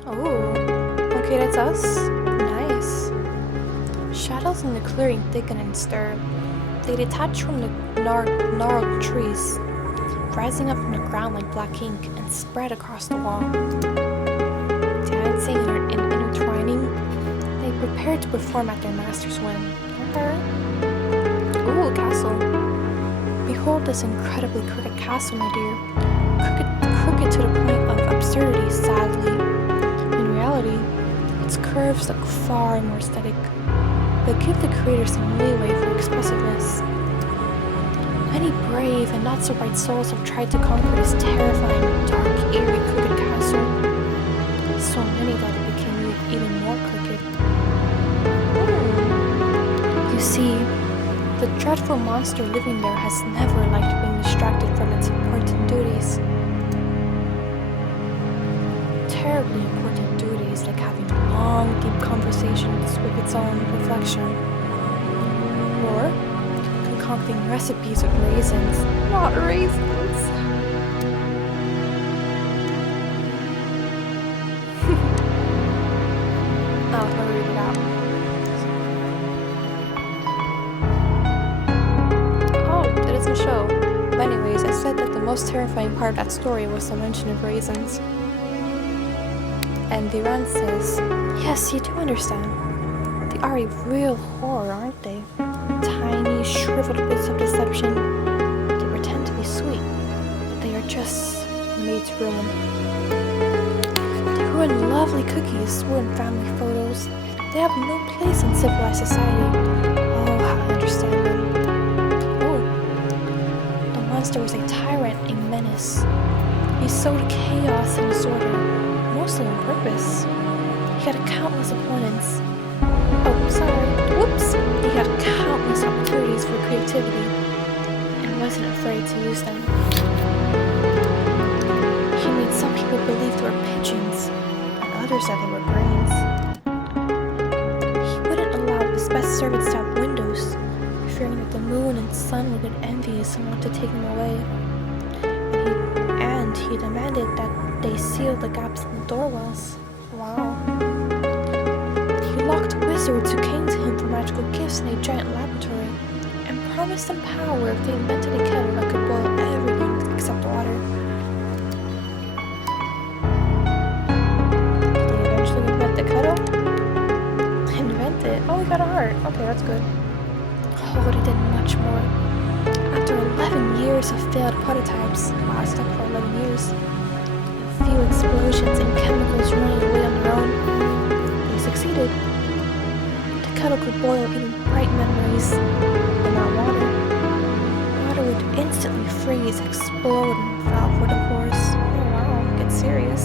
Oh, okay, that's us? Nice. Shadows in the clearing thicken and stir. They detach from the gnarled trees. rising up from the ground like black ink and spread across the wall. Dancing and intertwining, they prepared to perform at their master's whim. Ooh, a castle. Behold this incredibly crooked castle, my dear. Crooked to the point of absurdity, sadly. In reality, its curves look far more aesthetic, but give the creator some leeway for expressiveness. Many brave and not so bright souls have tried to conquer this terrifying, dark, eerie, crooked castle. So many that it became even more crooked. You see, the dreadful monster living there has never liked being distracted from its important duties. Terribly important duties like having long, deep conversations with its own reflection. Or concocting recipes with raisins. Not raisins! I'll read it out. Oh, it doesn't show. But anyways, I said that the most terrifying part of that story was the mention of raisins. And Diran says, yes, you do understand. They are a real horror, aren't they? Tiny, shriveled bits of deception. They pretend to be sweet, but they are just made to ruin. They ruin lovely cookies, ruin family photos. They have no place in civilized society. Oh, how I understand them. Oh, the monster was a tyrant, a menace. He sowed chaos and disorder, mostly on purpose. He had countless opponents. Oh, sorry. Whoops! He had countless opportunities for creativity and wasn't afraid to use them. He made some people believe they were pigeons and others that they were brains. He wouldn't allow his best servants to have windows, fearing that the moon and sun would get envious and want to take them away. And he demanded that they seal the gaps in the doorwells. Wow. He locked wizards who came to him for magical gifts in a giant laboratory and promised them power if they invented a kettle that could boil everything except water. Did they eventually invent the kettle? Invent it? Oh, we got a heart. Okay, that's good. Oh, but he did much more. After 11 years of failed prototypes, wow, I stuck for 11 years, few explosions and chemicals running away on their own, they succeeded. The kettle could boil even bright memories, but not water. Water would instantly freeze, explode, and fall for divorce. Oh wow, get serious.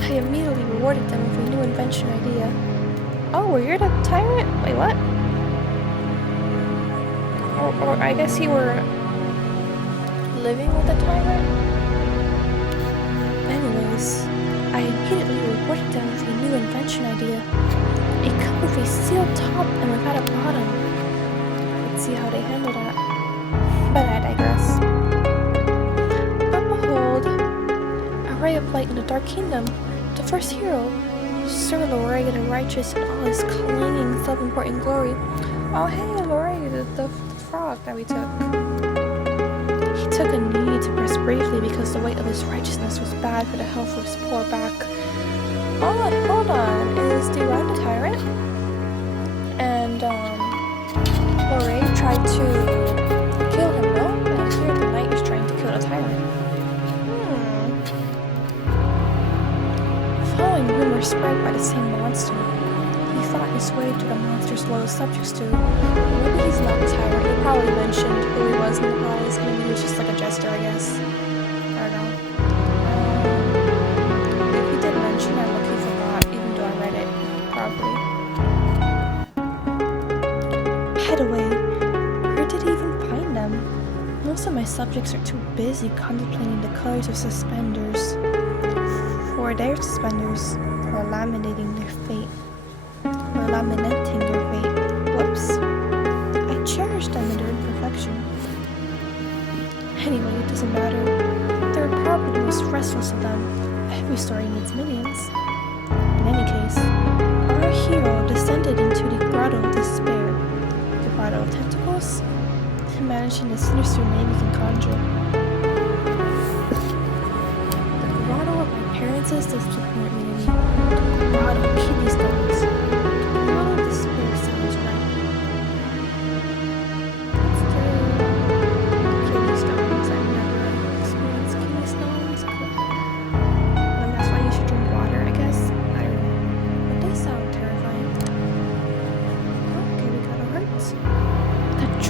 I immediately rewarded them with a new invention idea. Oh, were you the tyrant? Wait, what? Or I guess you were living with a tyrant? Anyways, I immediately rewarded them with a new invention idea. A cup with a sealed top and without a bottom. Let's see how they handle that. But I digress. But behold, a ray of light in the dark kingdom. The first hero, Sir Lorray the Righteous in all his clanging self-important glory. Oh hey, Lorray, the frog that we took. He took a knee to press bravely because the weight of his righteousness was bad for the health of his poor back. Oh, hold on. Is Diran the tyrant? And, Lorray tried to kill him, no? And here the knight is trying to kill the tyrant. Following rumors spread by the same monster, he fought his way to the monster's loyal subjects too. Maybe he's not the tyrant. He probably mentioned who he was in the palace. Maybe he was just like a jester, I guess. I don't know. If he did mention it, look, he forgot, even though I read it. Probably. By the way, where did he even find them? Most of my subjects are too busy contemplating the colors of suspenders for their suspenders, or laminating their fate. Or laminating their fate. Whoops. I cherish them in their imperfection. Anyway, it doesn't matter. They're probably the most restless of them. Every story needs minions. In any case, our hero descended into the Grotto of Despair. The Grotto of Tentacles? Imagine the sinister name you can conjure.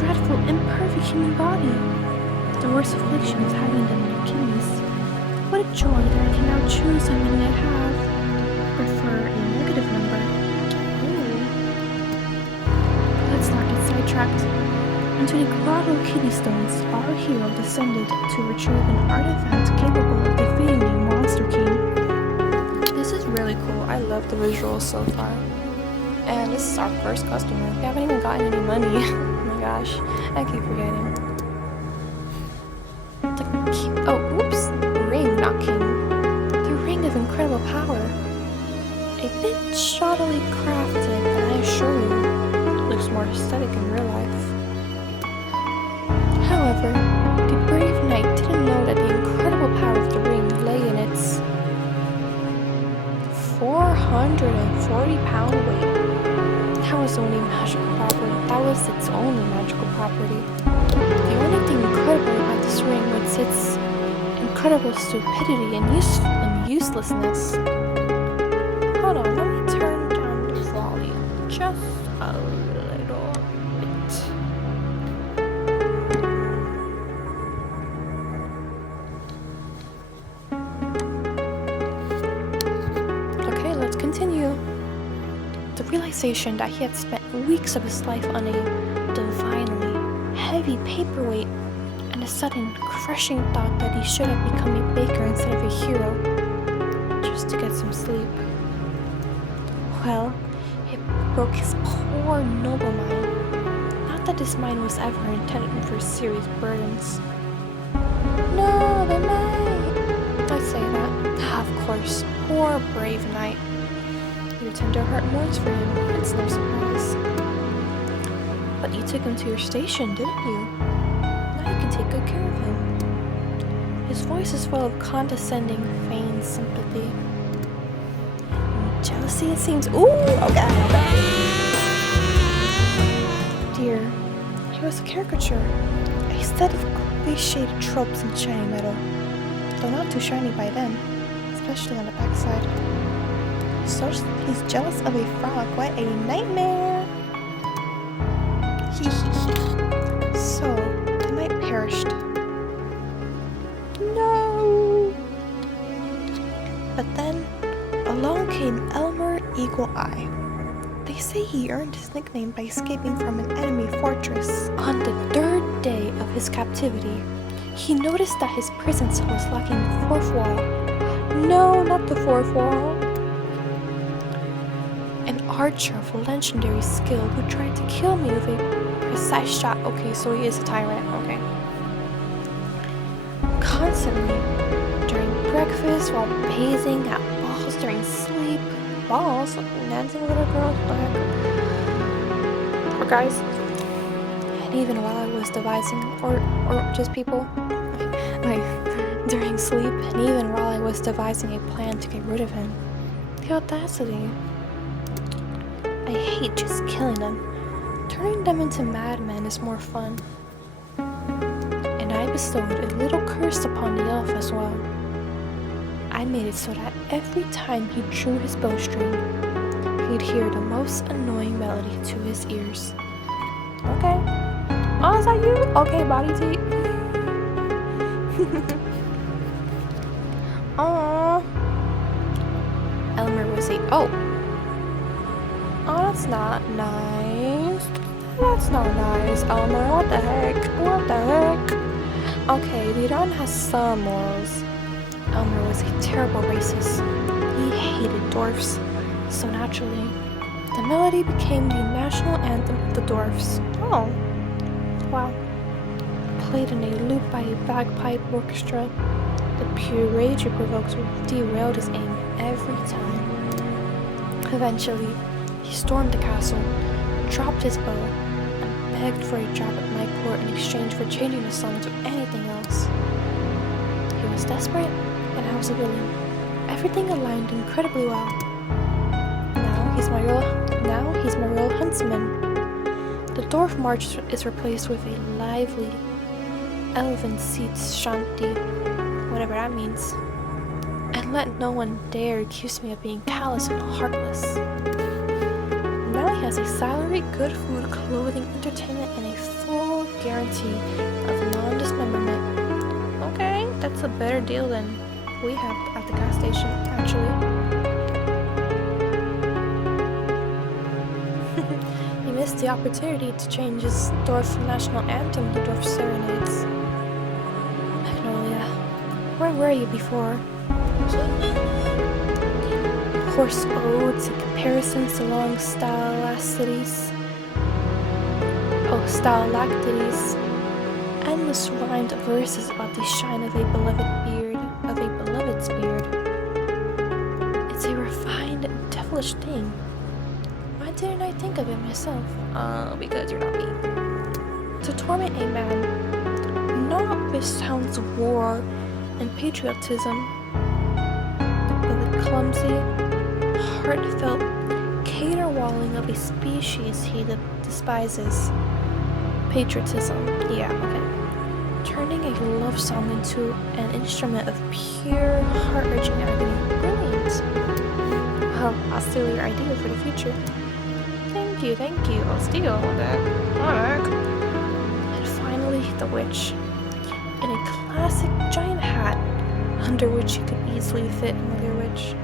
dreadful, imperfect human body. The worst affliction is having them in your kidneys. What a joy that I can now choose how many I have. Prefer a negative number. Ooh. Let's not get sidetracked. Into the grotto of kidney stones, our hero descended to retrieve an artifact capable of defeating the Monster King. This is really cool. I love the visuals so far. And this is our first customer. We haven't even gotten any money. Oh my gosh, I keep forgetting. Oh, oops. Ring, not king. The ring of incredible power. A bit shoddily crafted, but I assure you, it looks more aesthetic in real life. However, the brave knight didn't know that the incredible power of the ring lay in its 440-pound weight. That was only magical property. That was its only magical property. The only thing incredible about this ring was its incredible stupidity and uselessness. Hold on, let me turn down the volume just a little bit. Okay, let's continue. The realization that he had spent weeks of his life on a divinely heavy paperweight, and a sudden crushing thought that he should have become a baker instead of a hero, just to get some sleep. Well, it broke his poor noble mind. Not that his mind was ever intended for serious burdens. No, the knight! I say that. Of course, poor brave knight. Your tender heart mourns for him, it's no surprise. But you took him to your station, didn't you? Now you can take good care of him. His voice is full of condescending, feigned sympathy. Jealousy, it seems. Ooh, okay. Dear, he was a caricature, a set of cliched tropes in shiny metal, though not too shiny by then, especially on the backside. So he's jealous of a frog. What a nightmare! So, the knight perished. No! But then, along came Elmer Eagle Eye. They say he earned his nickname by escaping from an enemy fortress. On the third day of his captivity, he noticed that his prison cell was lacking the fourth wall. No, not the fourth wall. An archer of legendary skill who tried to kill me with a precise shot. Okay, so he is a tyrant. Okay. Constantly, during breakfast, while pacing at balls during sleep. Balls? Dancing with little girls? What the heck? Or guys? And even while I was devising, or just people, like during sleep, and even while I was devising a plan to get rid of him. The audacity. I hate just killing them. Turning them into madmen is more fun. And I bestowed a little curse upon the elf as well. I made it so that every time he drew his bowstring, he'd hear the most annoying melody to his ears. Okay. Oh, is that you? Okay, body tea. Aww. Elmer was oh, that's not nice. That's not nice, Elmer. What the heck? What the heck? Okay, the Iran has some morals. Elmer was a terrible racist. He hated dwarfs. So naturally, the melody became the national anthem of the dwarfs. Oh, wow. Played in a loop by a bagpipe orchestra. The pure rage it provoked derailed his aim every time. Eventually, he stormed the castle, dropped his bow, and begged for a job at my court in exchange for changing the song to anything else. He was desperate, and I was a villain. Everything aligned incredibly well. Now he's my royal huntsman. The dwarf march is replaced with a lively elven seats shanty, whatever that means. And let no one dare accuse me of being callous and heartless. Now he has a salary, good food, clothing, entertainment, and a full guarantee of non-dismemberment. Okay, that's a better deal than we have at the gas station, actually. He missed the opportunity to change his Dorf national anthem to Dorf Serenades. Magnolia, where were you before? Horse odes and comparisons to long stalactities. Endless rhymed verses about the shine of a beloved's beard. It's a refined, devilish thing. Why didn't I think of it myself? Because you're not me. To torment a man, not with sounds of war and patriotism, but with clumsy, heartfelt caterwauling of a species he despises. Patriotism, yeah, okay. Turning a love song into an instrument of pure, heart-wrenching agony. Brilliant. Well, I'll steal your idea for the future. Thank you. I'll steal that. And finally, the witch. In a classic giant hat, under which you could easily fit another witch.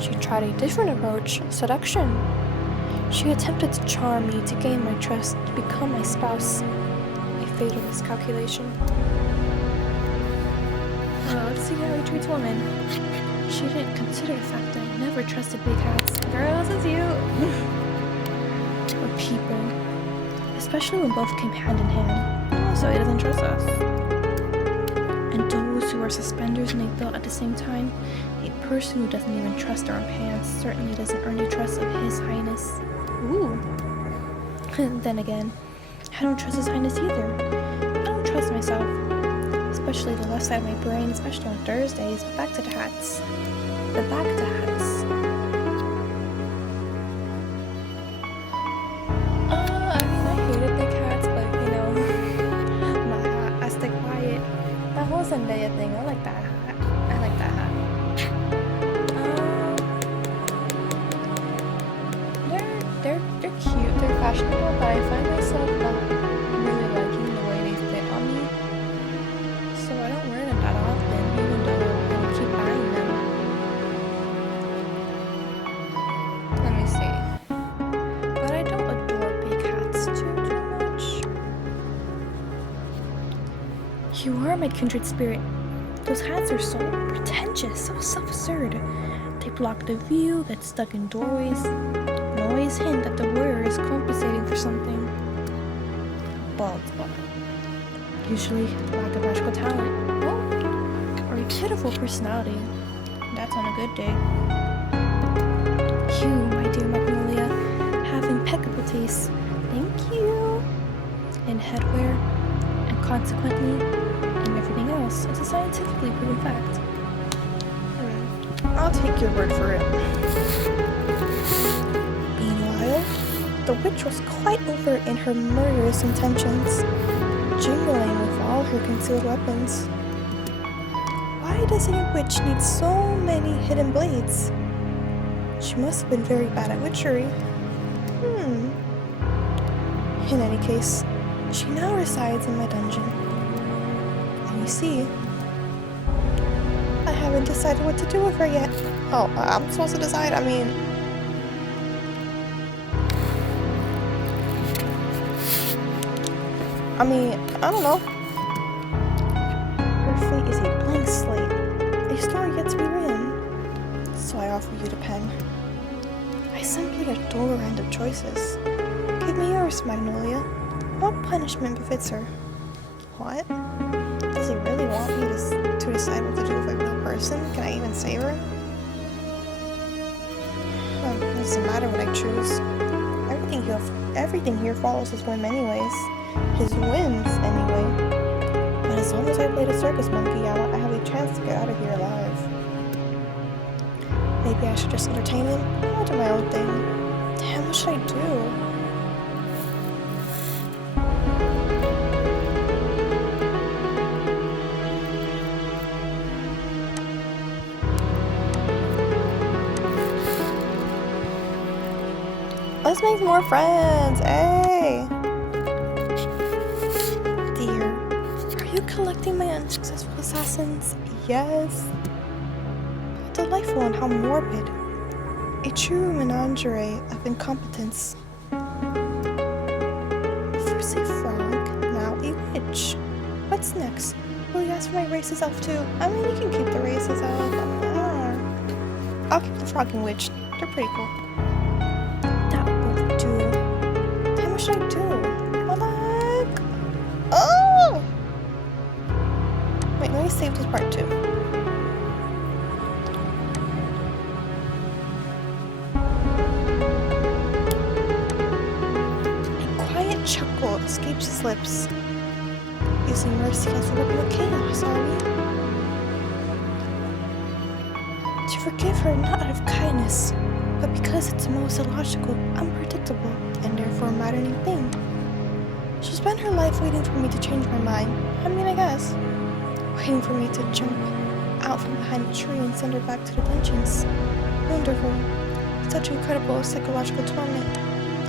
She tried a different approach, seduction. She attempted to charm me to gain my trust, to become my spouse. A fatal miscalculation. Let's see how he treats women. She didn't consider the fact that I never trusted big hats. Girls, it's you! Or people. Especially when both came hand in hand. So he doesn't trust us. And those who wear suspenders and a belt at the same time. A person who doesn't even trust their own pants certainly doesn't earn the trust of His Highness. Ooh. Then again, I don't trust His Highness either. I don't trust myself. Especially the left side of my brain, especially on Thursdays. But back to the hats. I hated big hats, but my hat, I stick by it. That whole Zendaya thing, I like that hat. They're cute, they're fashionable, but I find myself not really liking the way they fit on me. So I don't wear them that often, even though I keep buying them. Let me see. But I don't adore big hats too much. You are my kindred spirit. Those hats are so pretentious, so self-assured. They block the view, get stuck in doorways, and always hint that the wearer is compensating for something. Bald spot. Usually lack of magical talent. Or a pitiful personality. That's on a good day. You, my dear Magnolia, have impeccable taste. Thank you. In headwear, and consequently, in everything else. It's a scientifically proven fact. I'll take your word for it. Meanwhile, the witch was quite overt in her murderous intentions, jingling with all her concealed weapons. Why does a witch need so many hidden blades? She must have been very bad at witchery. In any case, she now resides in my dungeon. And you see, I haven't decided what to do with her yet. Oh, I'm supposed to decide? I don't know. Her fate is a blank slate, a story yet to be written. So I offer you the pen. I simply adore random choices. Give me yours, Magnolia. What punishment befits her? What? Does he really want me to decide what to do with a real person? Can I even save her? It doesn't matter what I choose. Everything here follows his whim anyways. His whims, anyway. But as long as I play the circus monkey, I have a chance to get out of here alive. Maybe I should just entertain him? I'll do my own thing. Damn, what should I do? Let's make more friends, hey! Are you collecting my unsuccessful assassins? Yes. How delightful and how morbid. A true menagerie of incompetence. First a frog, now a witch. What's next? Will you ask for my racist elf too? I mean, you can keep the racist elf. I'll keep the frog and witch. They're pretty cool. That will do. How much should I do? What? Oh! Wait, let me save this part too. A quiet chuckle escapes his lips. Using mercy as a weapon of chaos, are we? To forgive her not out of kindness, but because it's the most illogical, unpredictable, and therefore maddening thing. She'll spend her life waiting for me to change my mind. I mean, I guess. Waiting for me to jump out from behind a tree and send her back to the dungeons. Wonderful. Such incredible psychological torment.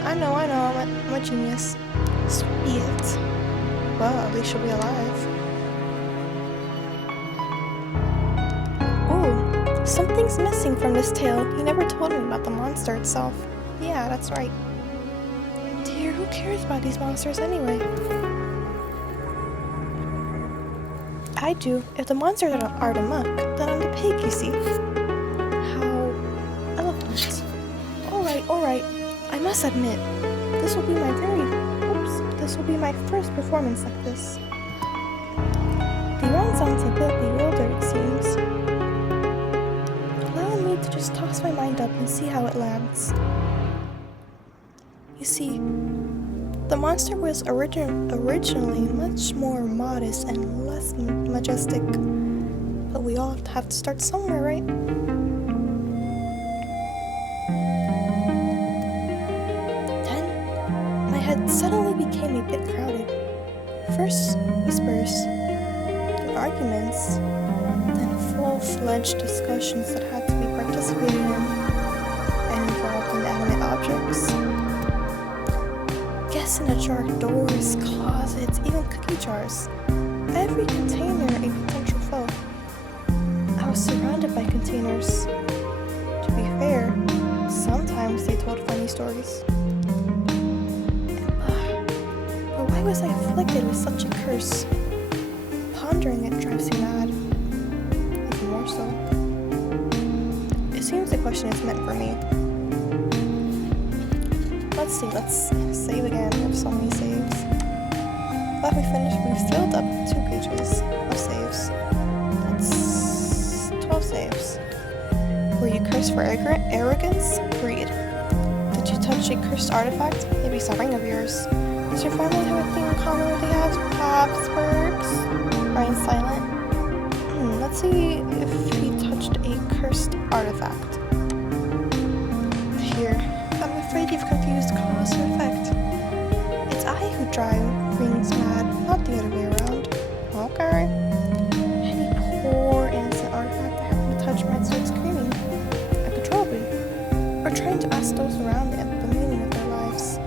I know, I'm a genius. So be it. Well, at least she'll be alive. Oh, something's missing from this tale. You never told me about the monster itself. Yeah, that's right. Dear, who cares about these monsters anyway? I do. If the monsters are the muck, then I'm the pig, you see. How eloquent. Alright. I must admit, this will be my first performance like this. The round sounds a bit bewildered, it seems. Allow me to just toss my mind up and see how it lands. You see, the monster was originally much more modest and less majestic, but we all have to start somewhere, right? Then, my head suddenly became a bit crowded. First whispers, then arguments, then full-fledged discussions that had to be participated in and involved inanimate objects. Guess in a jar, doors, closets, even cookie jars. Every container a potential foe. I was surrounded by containers. To be fair, sometimes they told funny stories. But why was I afflicted with such a curse? Pondering it drives you mad. Even more so. It seems the question is meant for me. Let's see, let's save again. We have so many saves. But we've filled up 2 pages of saves. That's 12 saves. Were you cursed for arrogance? Greed. Did you touch a cursed artifact? Maybe some ring of yours. Does your family have a thing in common with the Habsburgs? Ryan's silent. Let's see if he touched a cursed artifact. Here. I'm afraid you've confused cause and effect. It's I who drive rings mad, not the other way around. Okay. Any poor innocent artifact I happen to touch might start screaming uncontrollably, or trying to ask those around it the meaning of their lives.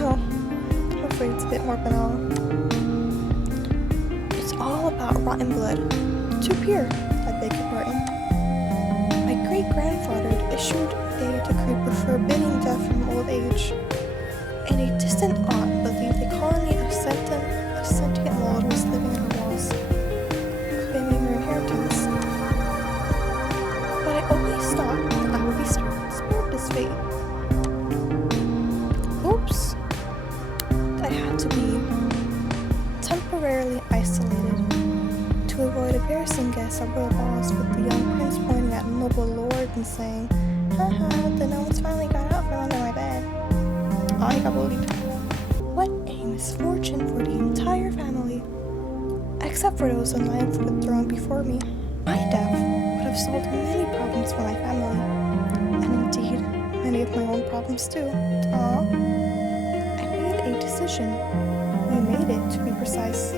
No, I'm afraid it's a bit more banal. It's all about rotten blood. Too pure, I beg your pardon. My great-grandfather issued a decree forbidding death from old age, and a distant aunt believed a colony of sentient mold was living in her walls, claiming her inheritance. But I always thought that I would be spared this fate. Oops. I had to be temporarily isolated to avoid embarrassing guests at royal balls, with the young prince pointing at noble lord and saying, "Haha, the gnomes finally got out from under my bed." I got bullied. What a misfortune for the entire family. Except for those in line for the throne before me. My death would have solved many problems for my family. And indeed, many of my own problems too. I made a decision. We made it, to be precise.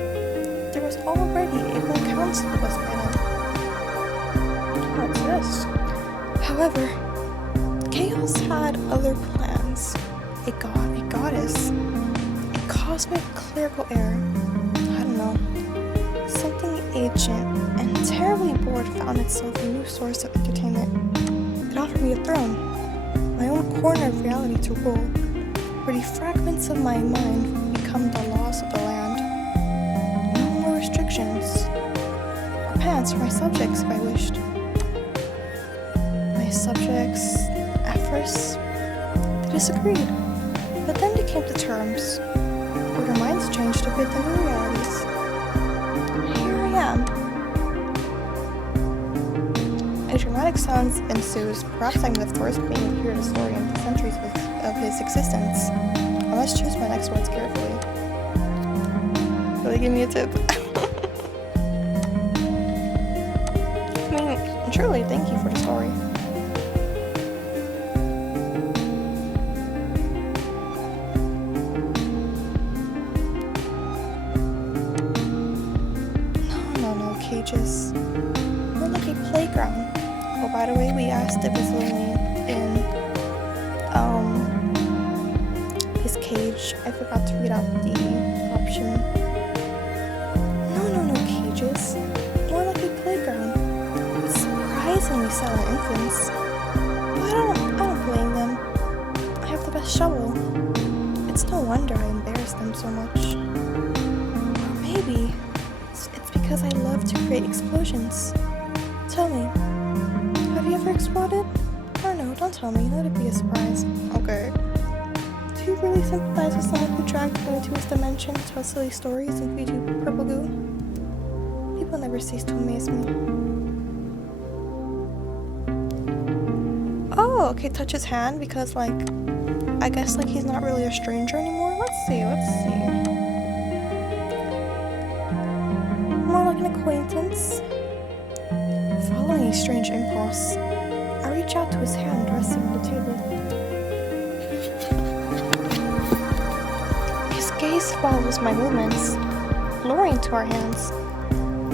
There was already a whole council of us by then. What's this? However, Chaos had other plans. A god, a goddess, a cosmic clerical error. I don't know. ancient and terribly bored, found itself a new source of entertainment. It offered me a throne, my own corner of reality to rule, where the fragments of my mind become the laws of the land. No more restrictions, or pants for my subjects if I wished. My subjects, at first, they disagreed, but then they came to terms, where their minds changed to fit the new realities. Here I am. A dramatic silence ensues. Perhaps I'm the first being to hear the story in the centuries of his existence. I must choose my next words carefully. Really give me a tip. I mean, truly, thank you for the story. No, cages. More like a playground. Oh, by the way, we asked if it's only in his cage. I forgot to read out the option. No cages. More like a playground. It's surprisingly silent infants. But I don't blame them. I have the best shovel. It's no wonder I embarrass them so much. Or maybe it's because I love to create explosions. Tell me, have you ever exploded? Or no, don't tell me, let it be a surprise. Okay. Do you really sympathize with someone who dragged you into his dimension to tell silly stories and feed you purple goo? People never cease to amaze me. Oh, okay, touch his hand because, like, I guess, like, he's not really a stranger anymore. Let's see. More like an acquaintance. Following a strange impulse, I reach out to his hand resting on the table. His gaze follows my movements, luring to our hands.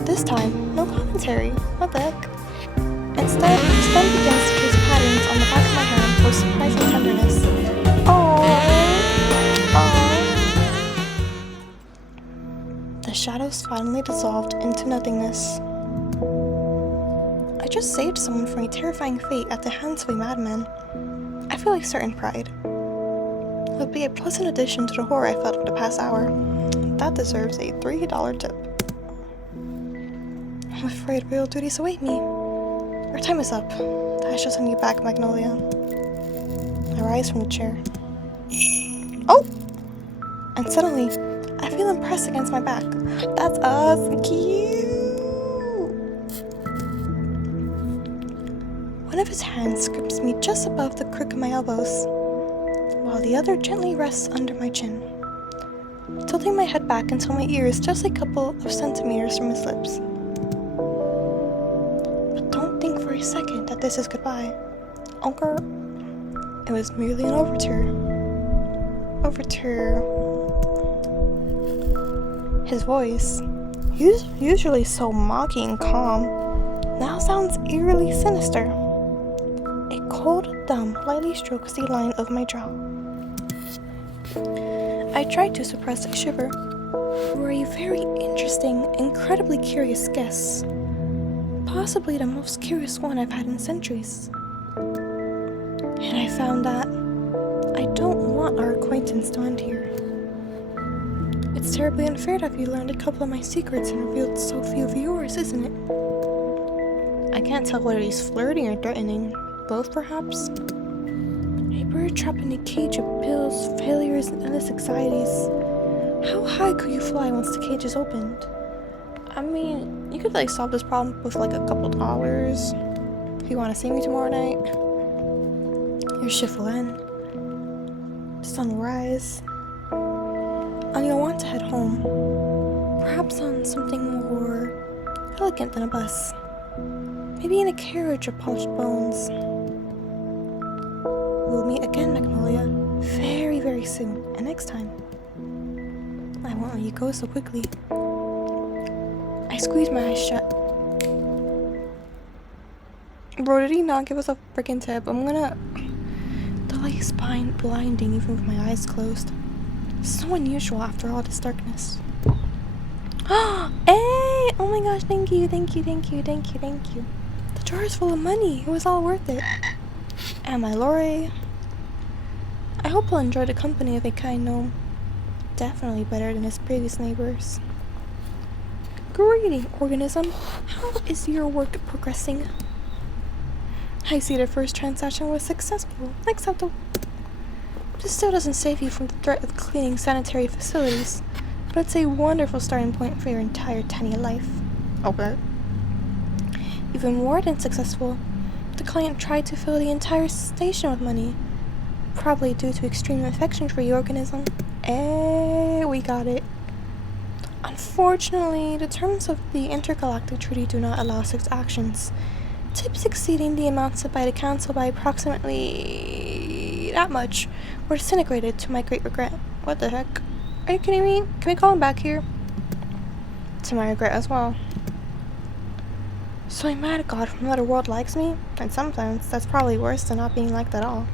This time, no commentary. What the heck? Instead, his thumb begins to trace patterns on the back of my hand with surprising tenderness. The shadows finally dissolved into nothingness. I just saved someone from a terrifying fate at the hands of a madman. I feel a certain pride. It would be a pleasant addition to the horror I felt for the past hour. That deserves a $3 tip. I'm afraid real duties await me. Our time is up. I shall send you back, Magnolia. I rise from the chair. Oh! And suddenly, I feel him press against my back. That's us! Cute! One of his hands grips me just above the crook of my elbows, while the other gently rests under my chin, tilting my head back until my ear is just a couple of centimeters from his lips. But don't think for a second that this is goodbye. Uncle, it was merely an overture. His voice, usually so mocking and calm, now sounds eerily sinister. A cold thumb lightly strokes the line of my jaw. I tried to suppress a shiver. You were a very interesting, incredibly curious guest. Possibly the most curious one I've had in centuries. And I found that I don't want our acquaintance to end here. It's terribly unfair to have you learned a couple of my secrets and revealed so few of yours, isn't it? I can't tell whether he's flirting or threatening. Both, perhaps? A bird trapped in a cage of pills, failures, and endless anxieties. How high could you fly once the cage is opened? I mean, you could, like, solve this problem with, like, a couple dollars. If you want to see me tomorrow night. Your shift will end. The sun will rise. And you'll want to head home. Perhaps on something more elegant than a bus. Maybe in a carriage of polished bones. We'll meet again, Magnolia. Very, very soon. And next time. I won't let you go so quickly. I squeezed my eyes shut. Bro, did he not give us a freaking tip? The light is blinding even with my eyes closed. So unusual after all this darkness. Hey! Oh my gosh, thank you. The jar is full of money. It was all worth it. And my Lori. I hope he'll enjoy the company of a kind gnome. Definitely better than his previous neighbors. Greeting, organism. How is your work progressing? I see the first transaction was successful. Acceptable. This still doesn't save you from the threat of cleaning sanitary facilities, but it's a wonderful starting point for your entire tiny life. Okay. Even more than successful, the client tried to fill the entire station with money, probably due to extreme affection for the organism. We got it. Unfortunately, the terms of the intergalactic treaty do not allow such actions. Tips exceeding the amount set by the council by approximately that much were disintegrated to my great regret. What the heck? Are you kidding me? Can we call him back here? To my regret as well. So I'm mad at God from another world likes me, and sometimes that's probably worse than not being liked at all.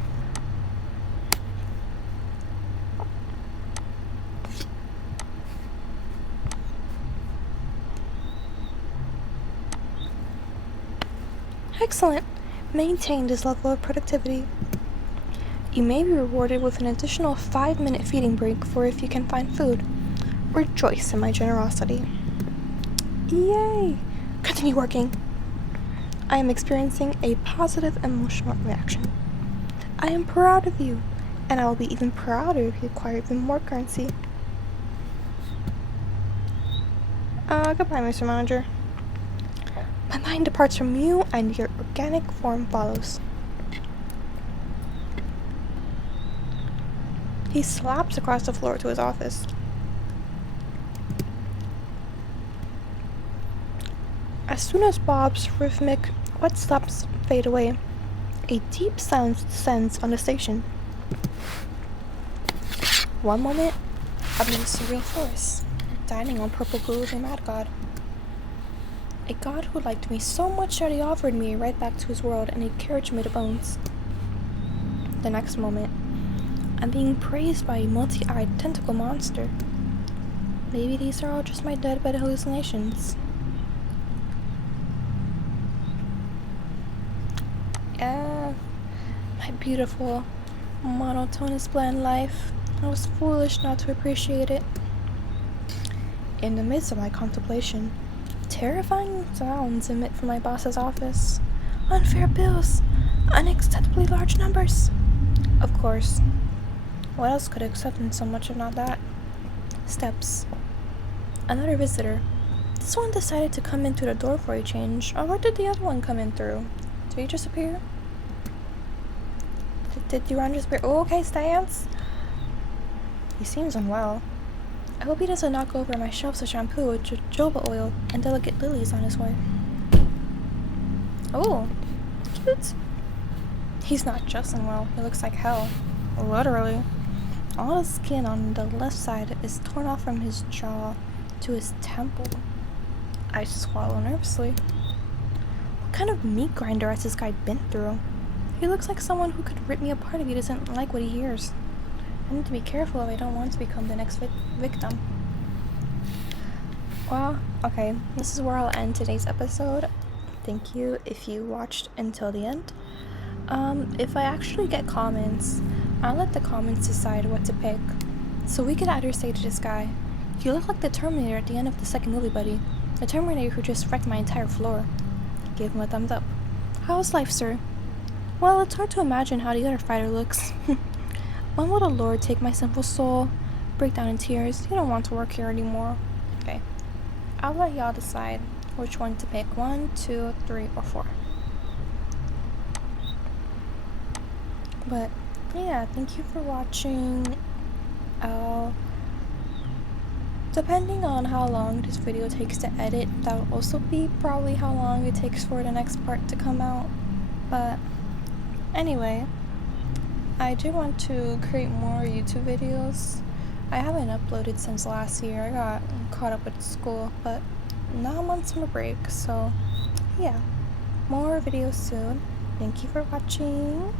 Excellent. Maintain this level of productivity. You may be rewarded with an additional 5-minute feeding break for if you can find food. Rejoice in my generosity. Yay! Continue working. I am experiencing a positive emotional reaction. I am proud of you, and I will be even prouder if you acquire even more currency. Goodbye, Mr. Manager. My mind departs from you, and your organic form follows. He slaps across the floor to his office. As soon as Bob's rhythmic wet slaps fade away, a deep sound descends on the station. One moment, I'm in a surreal forest, dining on purple glue with a mad god. A god who liked me so much that he offered me a ride back to his world in a carriage made of bones. The next moment, I'm being praised by a multi-eyed tentacle monster. Maybe these are all just my deathbed hallucinations. My beautiful, monotonous bland life. I was foolish not to appreciate it. In the midst of my contemplation, terrifying sounds emit from my boss's office. Unfair bills, unacceptably large numbers. Of course. What else could accept in so much if not that? Steps. Another visitor. This one decided to come in through the door for a change, or where did the other one come in through? Did he just appear? Did Duran just appear? Oh, okay, stance. He seems unwell. I hope he doesn't knock over my shelves of shampoo with jojoba oil and delicate lilies on his way. Oh, cute. He's not just unwell, he looks like hell. Literally. All the skin on the left side is torn off from his jaw to his temple. I swallow nervously. What kind of meat grinder has this guy been through? He looks like someone who could rip me apart if he doesn't like what he hears. I need to be careful if I don't want to become the next victim. Well, okay, this is where I'll end today's episode. Thank you if you watched until the end. If I actually get comments, I'll let the comments decide what to pick. So we could either say to this guy, "You look like the Terminator at the end of the second movie, buddy. The Terminator who just wrecked my entire floor." Give him a thumbs up. How's life, sir? Well, it's hard to imagine how the other fighter looks. When will the Lord take my sinful soul? Break down in tears. You don't want to work here anymore. Okay. I'll let y'all decide which one to pick. 1, 2, 3, or 4. But, yeah, thank you for watching. Depending on how long this video takes to edit, that will also be probably how long it takes for the next part to come out. But, anyway, I do want to create more YouTube videos. I haven't uploaded since last year. I got caught up with school, but now I'm on summer break, so yeah, more videos soon. Thank you for watching.